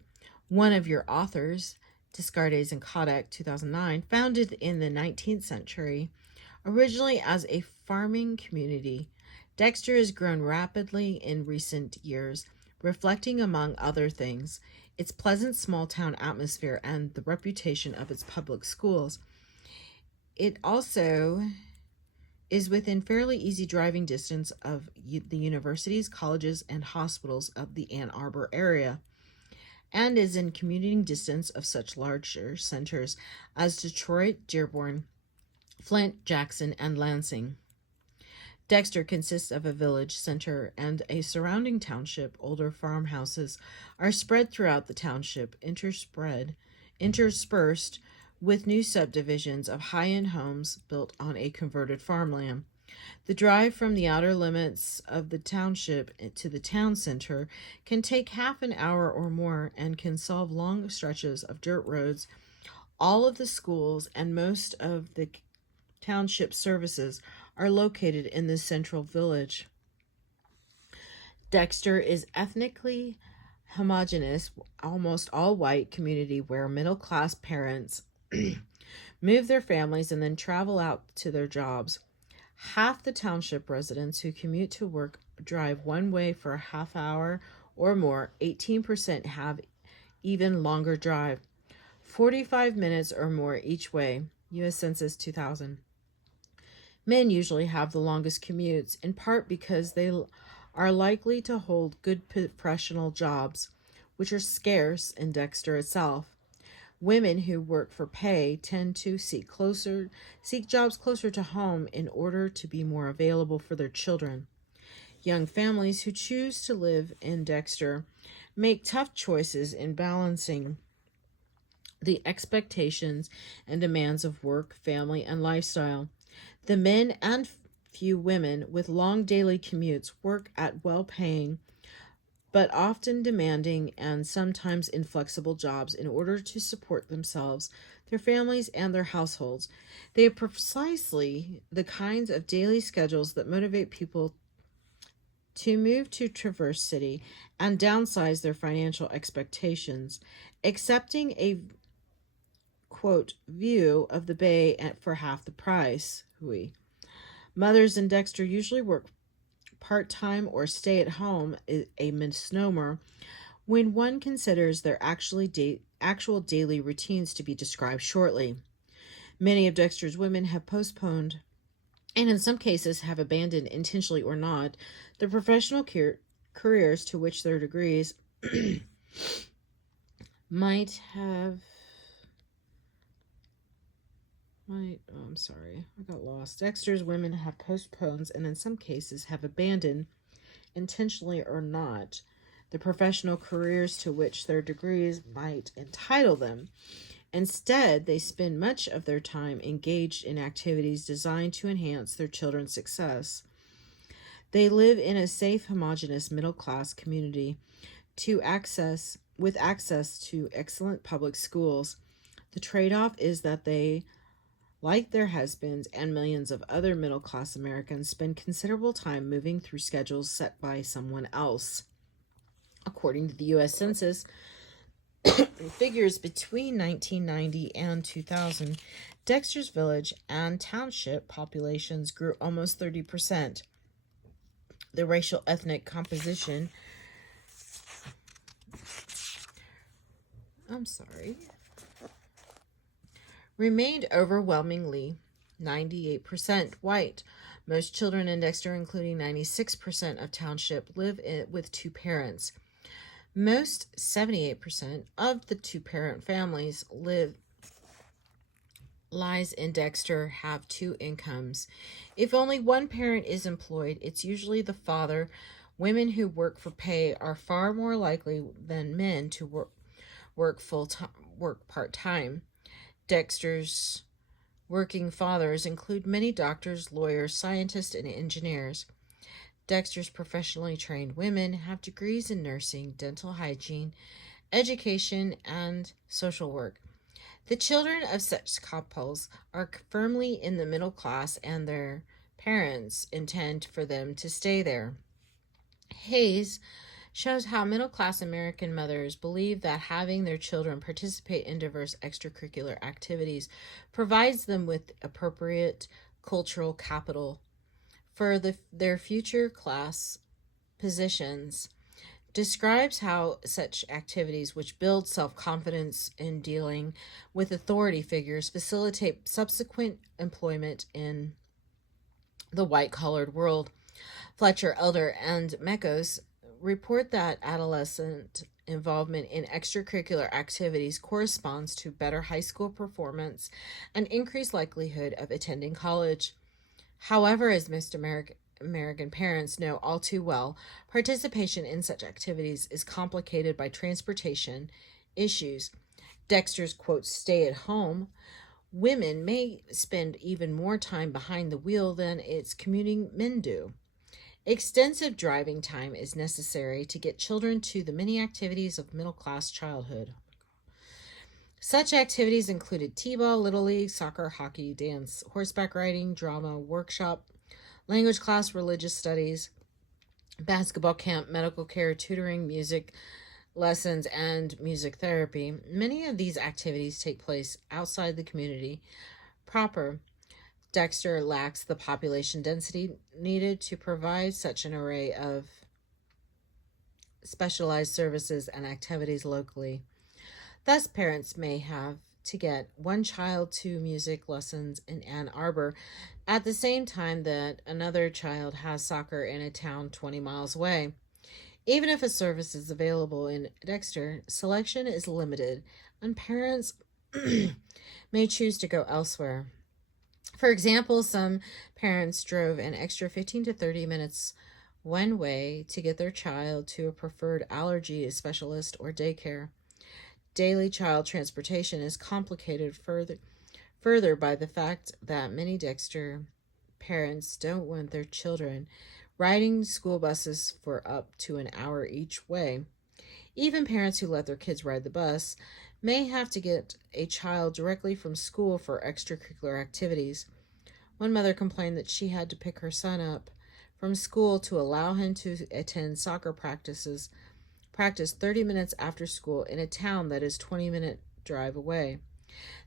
One of your authors, Descartes and Kottack, 2009, founded in the 19th century, originally as a farming community. Dexter has grown rapidly in recent years, reflecting, among other things, its pleasant small-town atmosphere and the reputation of its public schools. It also is within fairly easy driving distance of the universities, colleges, and hospitals of the Ann Arbor area, and is in commuting distance of such larger centers as Detroit, Dearborn, Flint, Jackson, and Lansing. Dexter consists of a village center and a surrounding township. Older farmhouses are spread throughout the township, interspersed with new subdivisions of high-end homes built on a converted farmland. The drive from the outer limits of the township to the town center can take half an hour or more and can solve long stretches of dirt roads. All of the schools and most of the township services are located in this central village. Dexter is ethnically homogeneous, almost all white community where middle class parents move their families and then travel out to their jobs. Half the township residents who commute to work drive one way for a half hour or more. 18% have even longer drive, 45 minutes or more each way. U.S. Census 2000. Men usually have the longest commutes, in part because they are likely to hold good professional jobs, which are scarce in Dexter itself. Women who work for pay tend to seek jobs closer to home in order to be more available for their children. Young families who choose to live in Dexter make tough choices in balancing the expectations and demands of work, family, and lifestyle. The men and few women with long daily commutes work at well-paying but often demanding and sometimes inflexible jobs in order to support themselves, their families, and their households. They have precisely the kinds of daily schedules that motivate people to move to Traverse City and downsize their financial expectations, accepting a, quote, view of the bay for half the price. Mothers in Dexter usually work part-time or stay at home, a misnomer when one considers their actual daily routines to be described shortly. Many of Dexter's women have postponed, and in some cases have abandoned, intentionally or not, the professional careers to which their degrees might have... I'm sorry, I got lost. Dexter's women have postponed and in some cases have abandoned, intentionally or not, the professional careers to which their degrees might entitle them. Instead, they spend much of their time engaged in activities designed to enhance their children's success. They live in a safe, homogeneous middle-class community with access to excellent public schools. The trade-off is that they, like their husbands and millions of other middle-class Americans, spend considerable time moving through schedules set by someone else. According to the U.S. Census, figures between 1990 and 2000, Dexter's village and township populations grew almost 30%. The racial ethnic composition remained overwhelmingly 98% white. Most children in Dexter, including 96% of township, live with two parents. Most 78% of the two-parent families lies in Dexter have two incomes. If only one parent is employed, it's usually the father. Women who work for pay are far more likely than men to work part-time. Dexter's working fathers include many doctors, lawyers, scientists, and engineers. Dexter's professionally trained women have degrees in nursing, dental hygiene, education, and social work. The children of such couples are firmly in the middle class, and their parents intend for them to stay there. Hayes shows how middle-class American mothers believe that having their children participate in diverse extracurricular activities provides them with appropriate cultural capital for their future class positions. Describes how such activities, which build self-confidence in dealing with authority figures, facilitate subsequent employment in the white-collared world. Fletcher, Elder, and Mekos report that adolescent involvement in extracurricular activities corresponds to better high school performance and increased likelihood of attending college. However, as most American parents know all too well, participation in such activities is complicated by transportation issues. Dexter's quote, stay at home. Women may spend even more time behind the wheel than its commuting men do. Extensive driving time is necessary to get children to the many activities of middle class childhood. Such activities included t-ball, little league, soccer, hockey, dance, horseback riding, drama, workshop, language class, religious studies, basketball camp, medical care, tutoring, music lessons, and music therapy. Many of these activities take place outside the community proper. Dexter lacks the population density needed to provide such an array of specialized services and activities locally. Thus, parents may have to get one child to music lessons in Ann Arbor at the same time that another child has soccer in a town 20 miles away. Even if a service is available in Dexter, selection is limited, and parents may choose to go elsewhere. For example, some parents drove an extra 15 to 30 minutes one way to get their child to a preferred allergy specialist or daycare. Daily child transportation is complicated further by the fact that many Dexter parents don't want their children riding school buses for up to an hour each way. Even parents who let their kids ride the bus may have to get a child directly from school for extracurricular activities. One mother complained that she had to pick her son up from school to allow him to attend soccer practice 30 minutes after school in a town that is 20-minute drive away.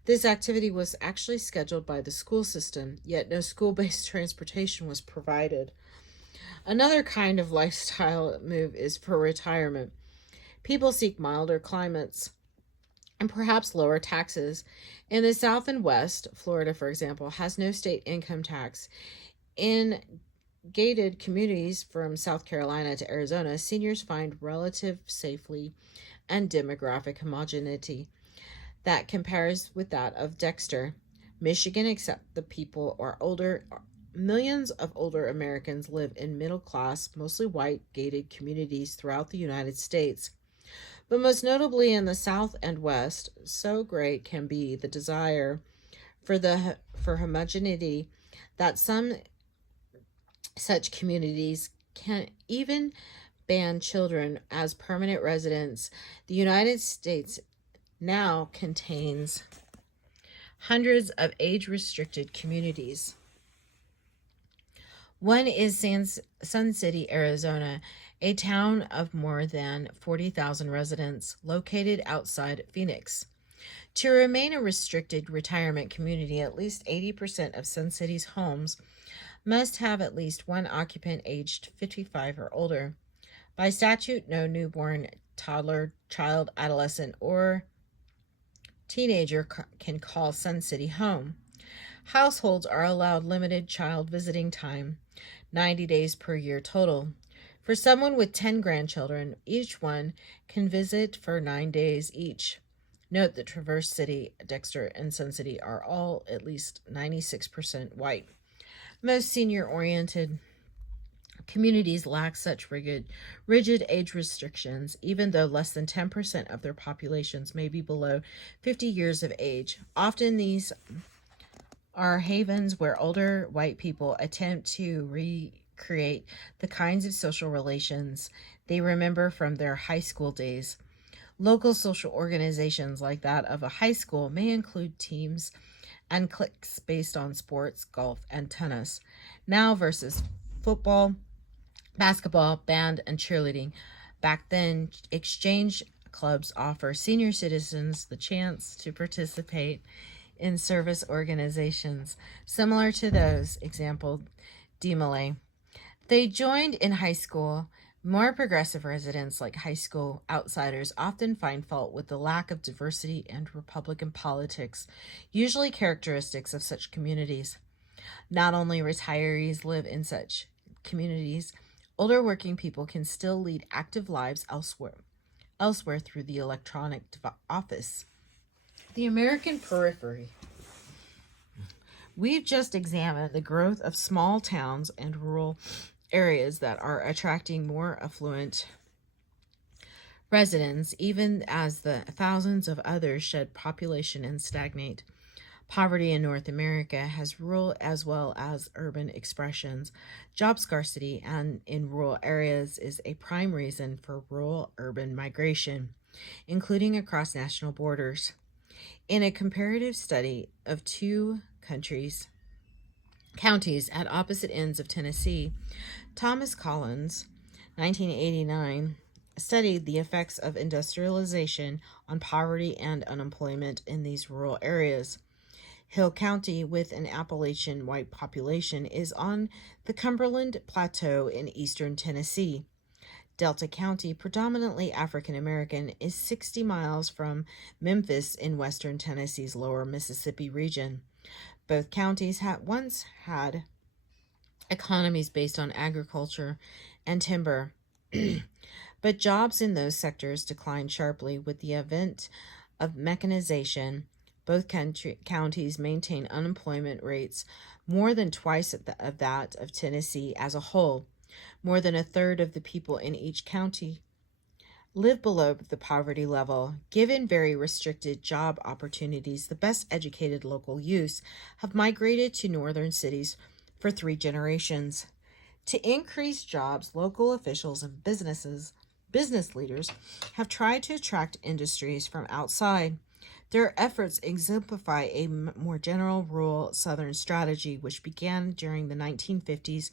This activity was actually scheduled by the school system, yet no school-based transportation was provided. Another kind of lifestyle move is for retirement. People seek milder climates and perhaps lower taxes. In the South and West, Florida, for example, has no state income tax. In gated communities from South Carolina to Arizona, seniors find relative safety and demographic homogeneity that compares with that of Dexter. Michigan, except the people are older. Millions of older Americans live in middle-class, mostly white, gated communities throughout the United States. But most notably in the South and West, so great can be the desire for homogeneity that some such communities can even ban children as permanent residents. The United States now contains hundreds of age-restricted communities. One is Sun City, Arizona, a town of more than 40,000 residents located outside Phoenix. To remain a restricted retirement community, at least 80% of Sun City's homes must have at least one occupant aged 55 or older. By statute, no newborn, toddler, child, adolescent, or teenager can call Sun City home. Households are allowed limited child visiting time, 90 days per year total. For someone with 10 grandchildren, each one can visit for 9 days each. Note that Traverse City, Dexter, and Sun City are all at least 96% white. Most senior-oriented communities lack such rigid age restrictions, even though less than 10% of their populations may be below 50 years of age. Often these are havens where older white people attempt to recreate the kinds of social relations they remember from their high school days. Local social organizations like that of a high school may include teams and cliques based on sports, golf, and tennis. Now versus football, basketball, band, and cheerleading. Back then, exchange clubs offer senior citizens the chance to participate in service organizations, similar to those, example, DeMolay. They joined in high school. More progressive residents, like high school outsiders, often find fault with the lack of diversity and Republican politics, usually characteristics of such communities. Not only retirees live in such communities, older working people can still lead active lives elsewhere through the electronic office. The American Periphery. We've just examined the growth of small towns and rural areas that are attracting more affluent residents, even as the thousands of others shed population and stagnate. Poverty in North America has rural as well as urban expressions. Job scarcity and in rural areas is a prime reason for rural urban migration, including across national borders. In a comparative study of two counties at opposite ends of Tennessee, Thomas Collins, 1989, studied the effects of industrialization on poverty and unemployment in these rural areas. Hill County, with an Appalachian white population, is on the Cumberland Plateau in eastern Tennessee. Delta County, predominantly African American, is 60 miles from Memphis in western Tennessee's lower Mississippi region. Both counties once had economies based on agriculture and timber, but jobs in those sectors declined sharply with the advent of mechanization. Both counties maintain unemployment rates more than twice of that of Tennessee as a whole. More than a third of the people in each county live below the poverty level. Given very restricted job opportunities, the best educated local youths have migrated to northern cities for 3 generations. To increase jobs, local officials and business leaders have tried to attract industries from outside. Their efforts exemplify a more general rural Southern strategy, which began during the 1950s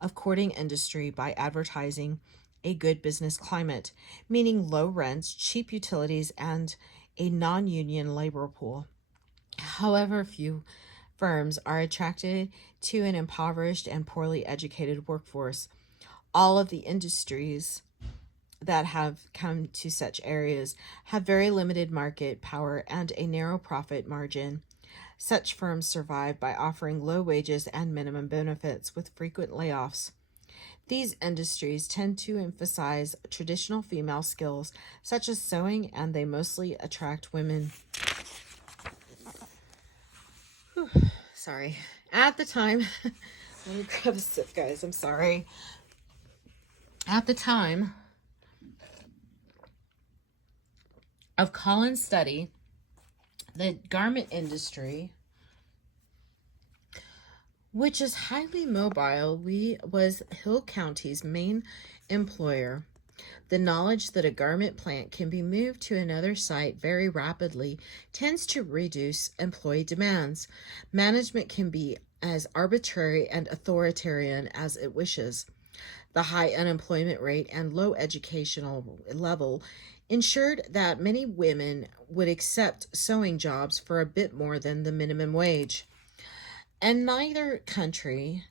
of courting industry by advertising a good business climate, meaning low rents, cheap utilities, and a non-union labor pool. However, few firms are attracted to an impoverished and poorly educated workforce. All of the industries that have come to such areas have very limited market power and a narrow profit margin. Such firms survive by offering low wages and minimum benefits with frequent layoffs. These industries tend to emphasize traditional female skills such as sewing, and they mostly attract women. Sorry. At the time, let me grab a sip, guys. I'm sorry. At the time of Collins' study, the garment industry, which is highly mobile, was Hill County's main employer. The knowledge that a garment plant can be moved to another site very rapidly tends to reduce employee demands. Management can be as arbitrary and authoritarian as it wishes. The high unemployment rate and low educational level ensured that many women would accept sewing jobs for a bit more than the minimum wage. And neither county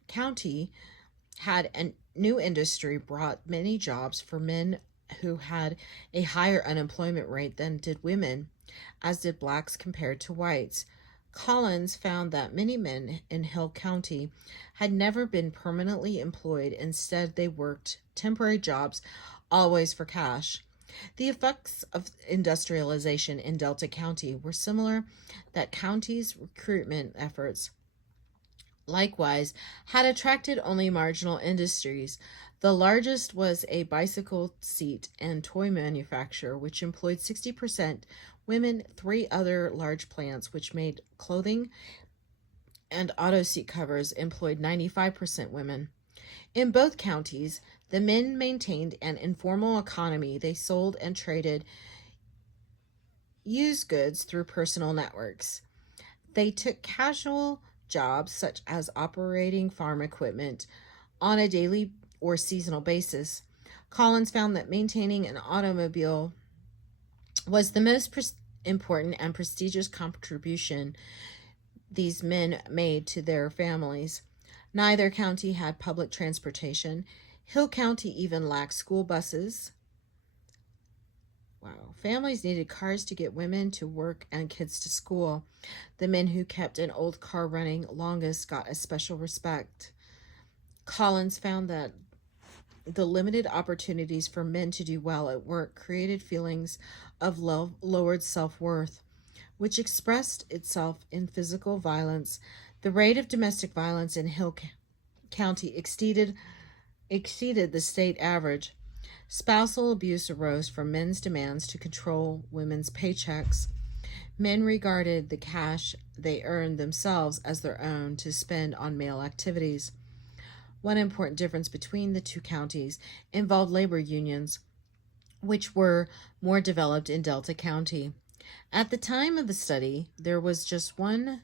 had a new industry brought many jobs for men who had a higher unemployment rate than did women, as did blacks compared to whites. Collins found that many men in Hill County had never been permanently employed. Instead, they worked temporary jobs, always for cash. The effects of industrialization in Delta County were similar, that county's recruitment efforts likewise had attracted only marginal industries. The largest was a bicycle seat and toy manufacturer, which employed 60% women. 3 other large plants, which made clothing and auto seat covers, employed 95% women. In both counties, the men maintained an informal economy. They sold and traded used goods through personal networks. They took casual jobs such as operating farm equipment on a daily or seasonal basis. Collins found that maintaining an automobile was the most important and prestigious contribution these men made to their families. Neither county had public transportation. Hill County even lacked school buses. Wow. Families needed cars to get women to work and kids to school. The men who kept an old car running longest got a special respect. Collins found that the limited opportunities for men to do well at work created feelings of lowered self-worth, which expressed itself in physical violence The rate of domestic violence in Hill County exceeded the state average. Spousal abuse arose from men's demands to control women's paychecks. Men regarded the cash they earned themselves as their own to spend on male activities. One important difference between the two counties involved labor unions, which were more developed in Delta County. At the time of the study, there was just one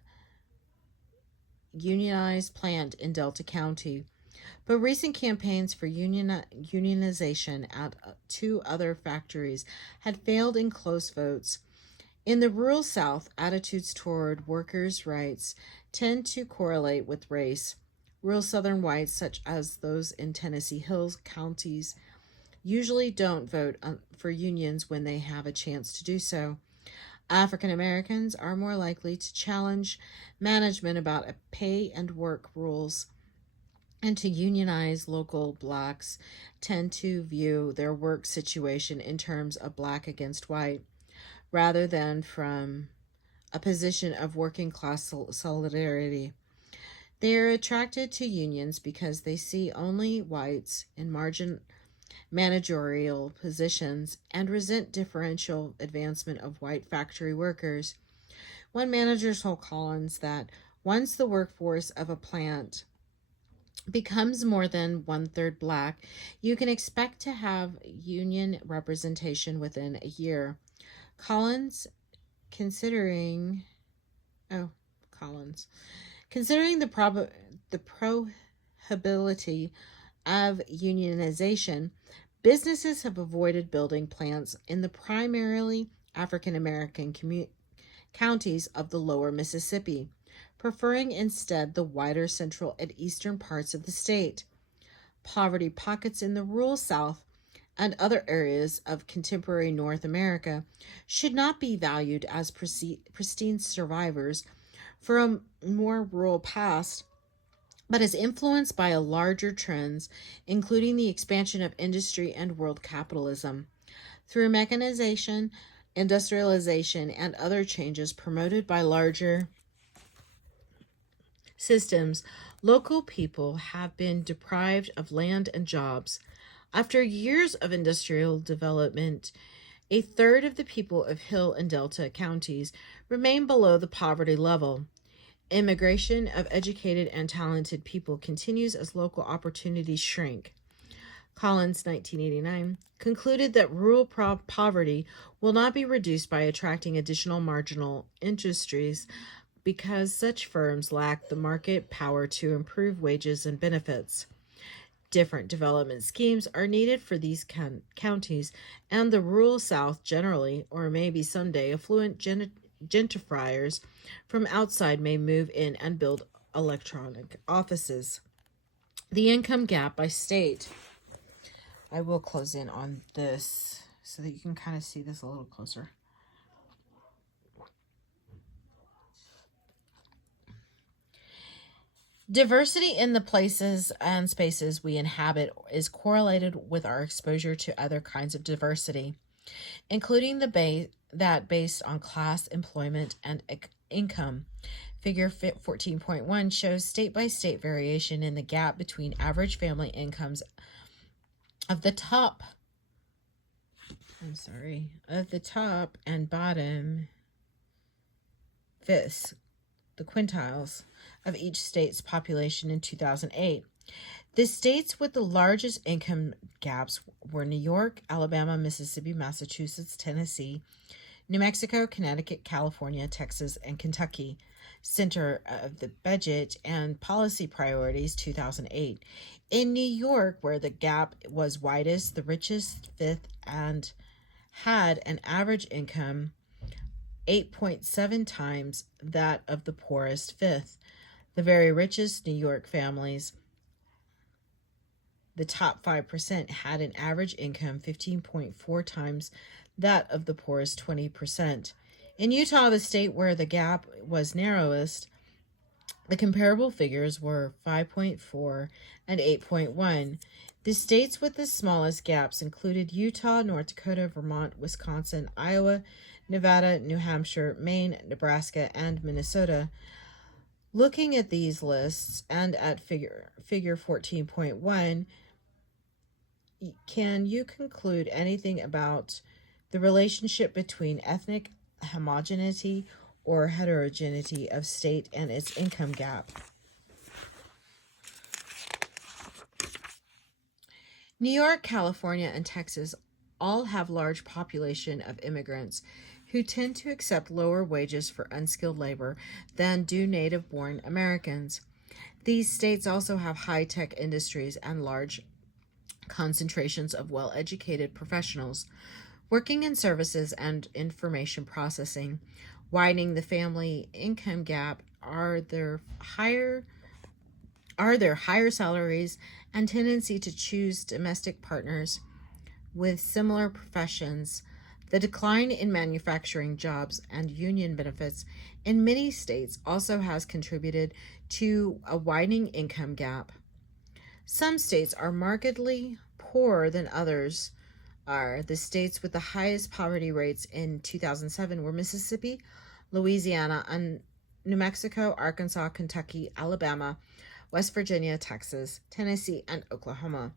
unionized plant in Delta County, but recent campaigns for unionization at two other factories had failed in close votes. In the rural South, attitudes toward workers' rights tend to correlate with race. Rural Southern whites, such as those in Tennessee Hills counties, usually don't vote for unions when they have a chance to do so. African Americans are more likely to challenge management about pay and work rules, and to unionize. Local blacks tend to view their work situation in terms of black against white, rather than from a position of working class solidarity. They are attracted to unions because they see only whites in managerial positions and resent differential advancement of white factory workers. One manager told Collins that once the workforce of a plant becomes more than 1/3 black, you can expect to have union representation within a year. Considering the probability of unionization, businesses have avoided building plants in the primarily African American counties of the lower Mississippi, preferring instead the wider central and eastern parts of the state. Poverty pockets in the rural South and other areas of contemporary North America should not be valued as pristine survivors for a more rural past, but is influenced by a larger trends, including the expansion of industry and world capitalism. Through mechanization, industrialization, and other changes promoted by larger systems, local people have been deprived of land and jobs. After years of industrial development, 1/3 of the people of Hill and Delta counties remain below the poverty level. Immigration of educated and talented people continues as local opportunities shrink. Collins, 1989, concluded that rural poverty will not be reduced by attracting additional marginal industries because such firms lack the market power to improve wages and benefits. Different development schemes are needed for these counties and the rural South generally, or maybe someday affluent gentrifiers from outside may move in and build electronic offices. The income gap by state. I will close in on this so that you can kind of see this a little closer. Diversity in the places and spaces we inhabit is correlated with our exposure to other kinds of diversity, including that based on class, employment, and income. Figure 14.1 shows state-by-state variation in the gap between average family incomes of the top and bottom fifths, the quintiles, of each state's population in 2008. The states with the largest income gaps were New York, Alabama, Mississippi, Massachusetts, Tennessee, New Mexico, Connecticut, California, Texas, and Kentucky. Center of the Budget and Policy Priorities, 2008. In New York, where the gap was widest, the richest fifth and had an average income 8.7 times that of the poorest fifth. The very richest New York families, the top 5%, had an average income 15.4 times that of the poorest 20%. In Utah, the state where the gap was narrowest, the comparable figures were 5.4 and 8.1. The states with the smallest gaps included Utah, North Dakota, Vermont, Wisconsin, Iowa, Nevada, New Hampshire, Maine, Nebraska, and Minnesota. Looking at these lists and at figure 14.1, can you conclude anything about the relationship between ethnic homogeneity or heterogeneity of state and its income gap? New York, California, and Texas all have large population of immigrants who tend to accept lower wages for unskilled labor than do native-born Americans. These states also have high-tech industries and large concentrations of well-educated professionals working in services and information processing. Widening the family income gap are their higher salaries and tendency to choose domestic partners with similar professions. The decline in manufacturing jobs and union benefits in many states also has contributed to a widening income gap. Some states are markedly poorer than others. The states with the highest poverty rates in 2007 were Mississippi, Louisiana, and New Mexico, Arkansas, Kentucky, Alabama, West Virginia, Texas, Tennessee, and Oklahoma.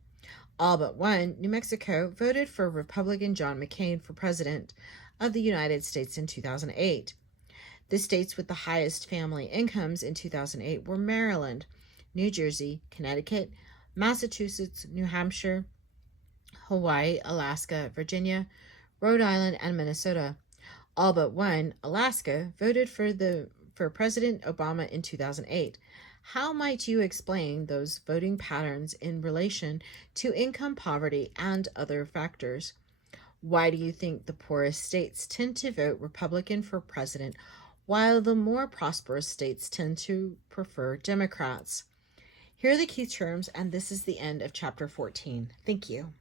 All but one, New Mexico, voted for Republican John McCain for President of the United States in 2008. The states with the highest family incomes in 2008 were Maryland, New Jersey, Connecticut, Massachusetts, New Hampshire, Hawaii, Alaska, Virginia, Rhode Island, and Minnesota. All but one, Alaska, voted for President Obama in 2008. How might you explain those voting patterns in relation to income poverty and other factors? Why do you think the poorest states tend to vote Republican for president, while the more prosperous states tend to prefer Democrats? Here are the key terms, and this is the end of Chapter 14. Thank you.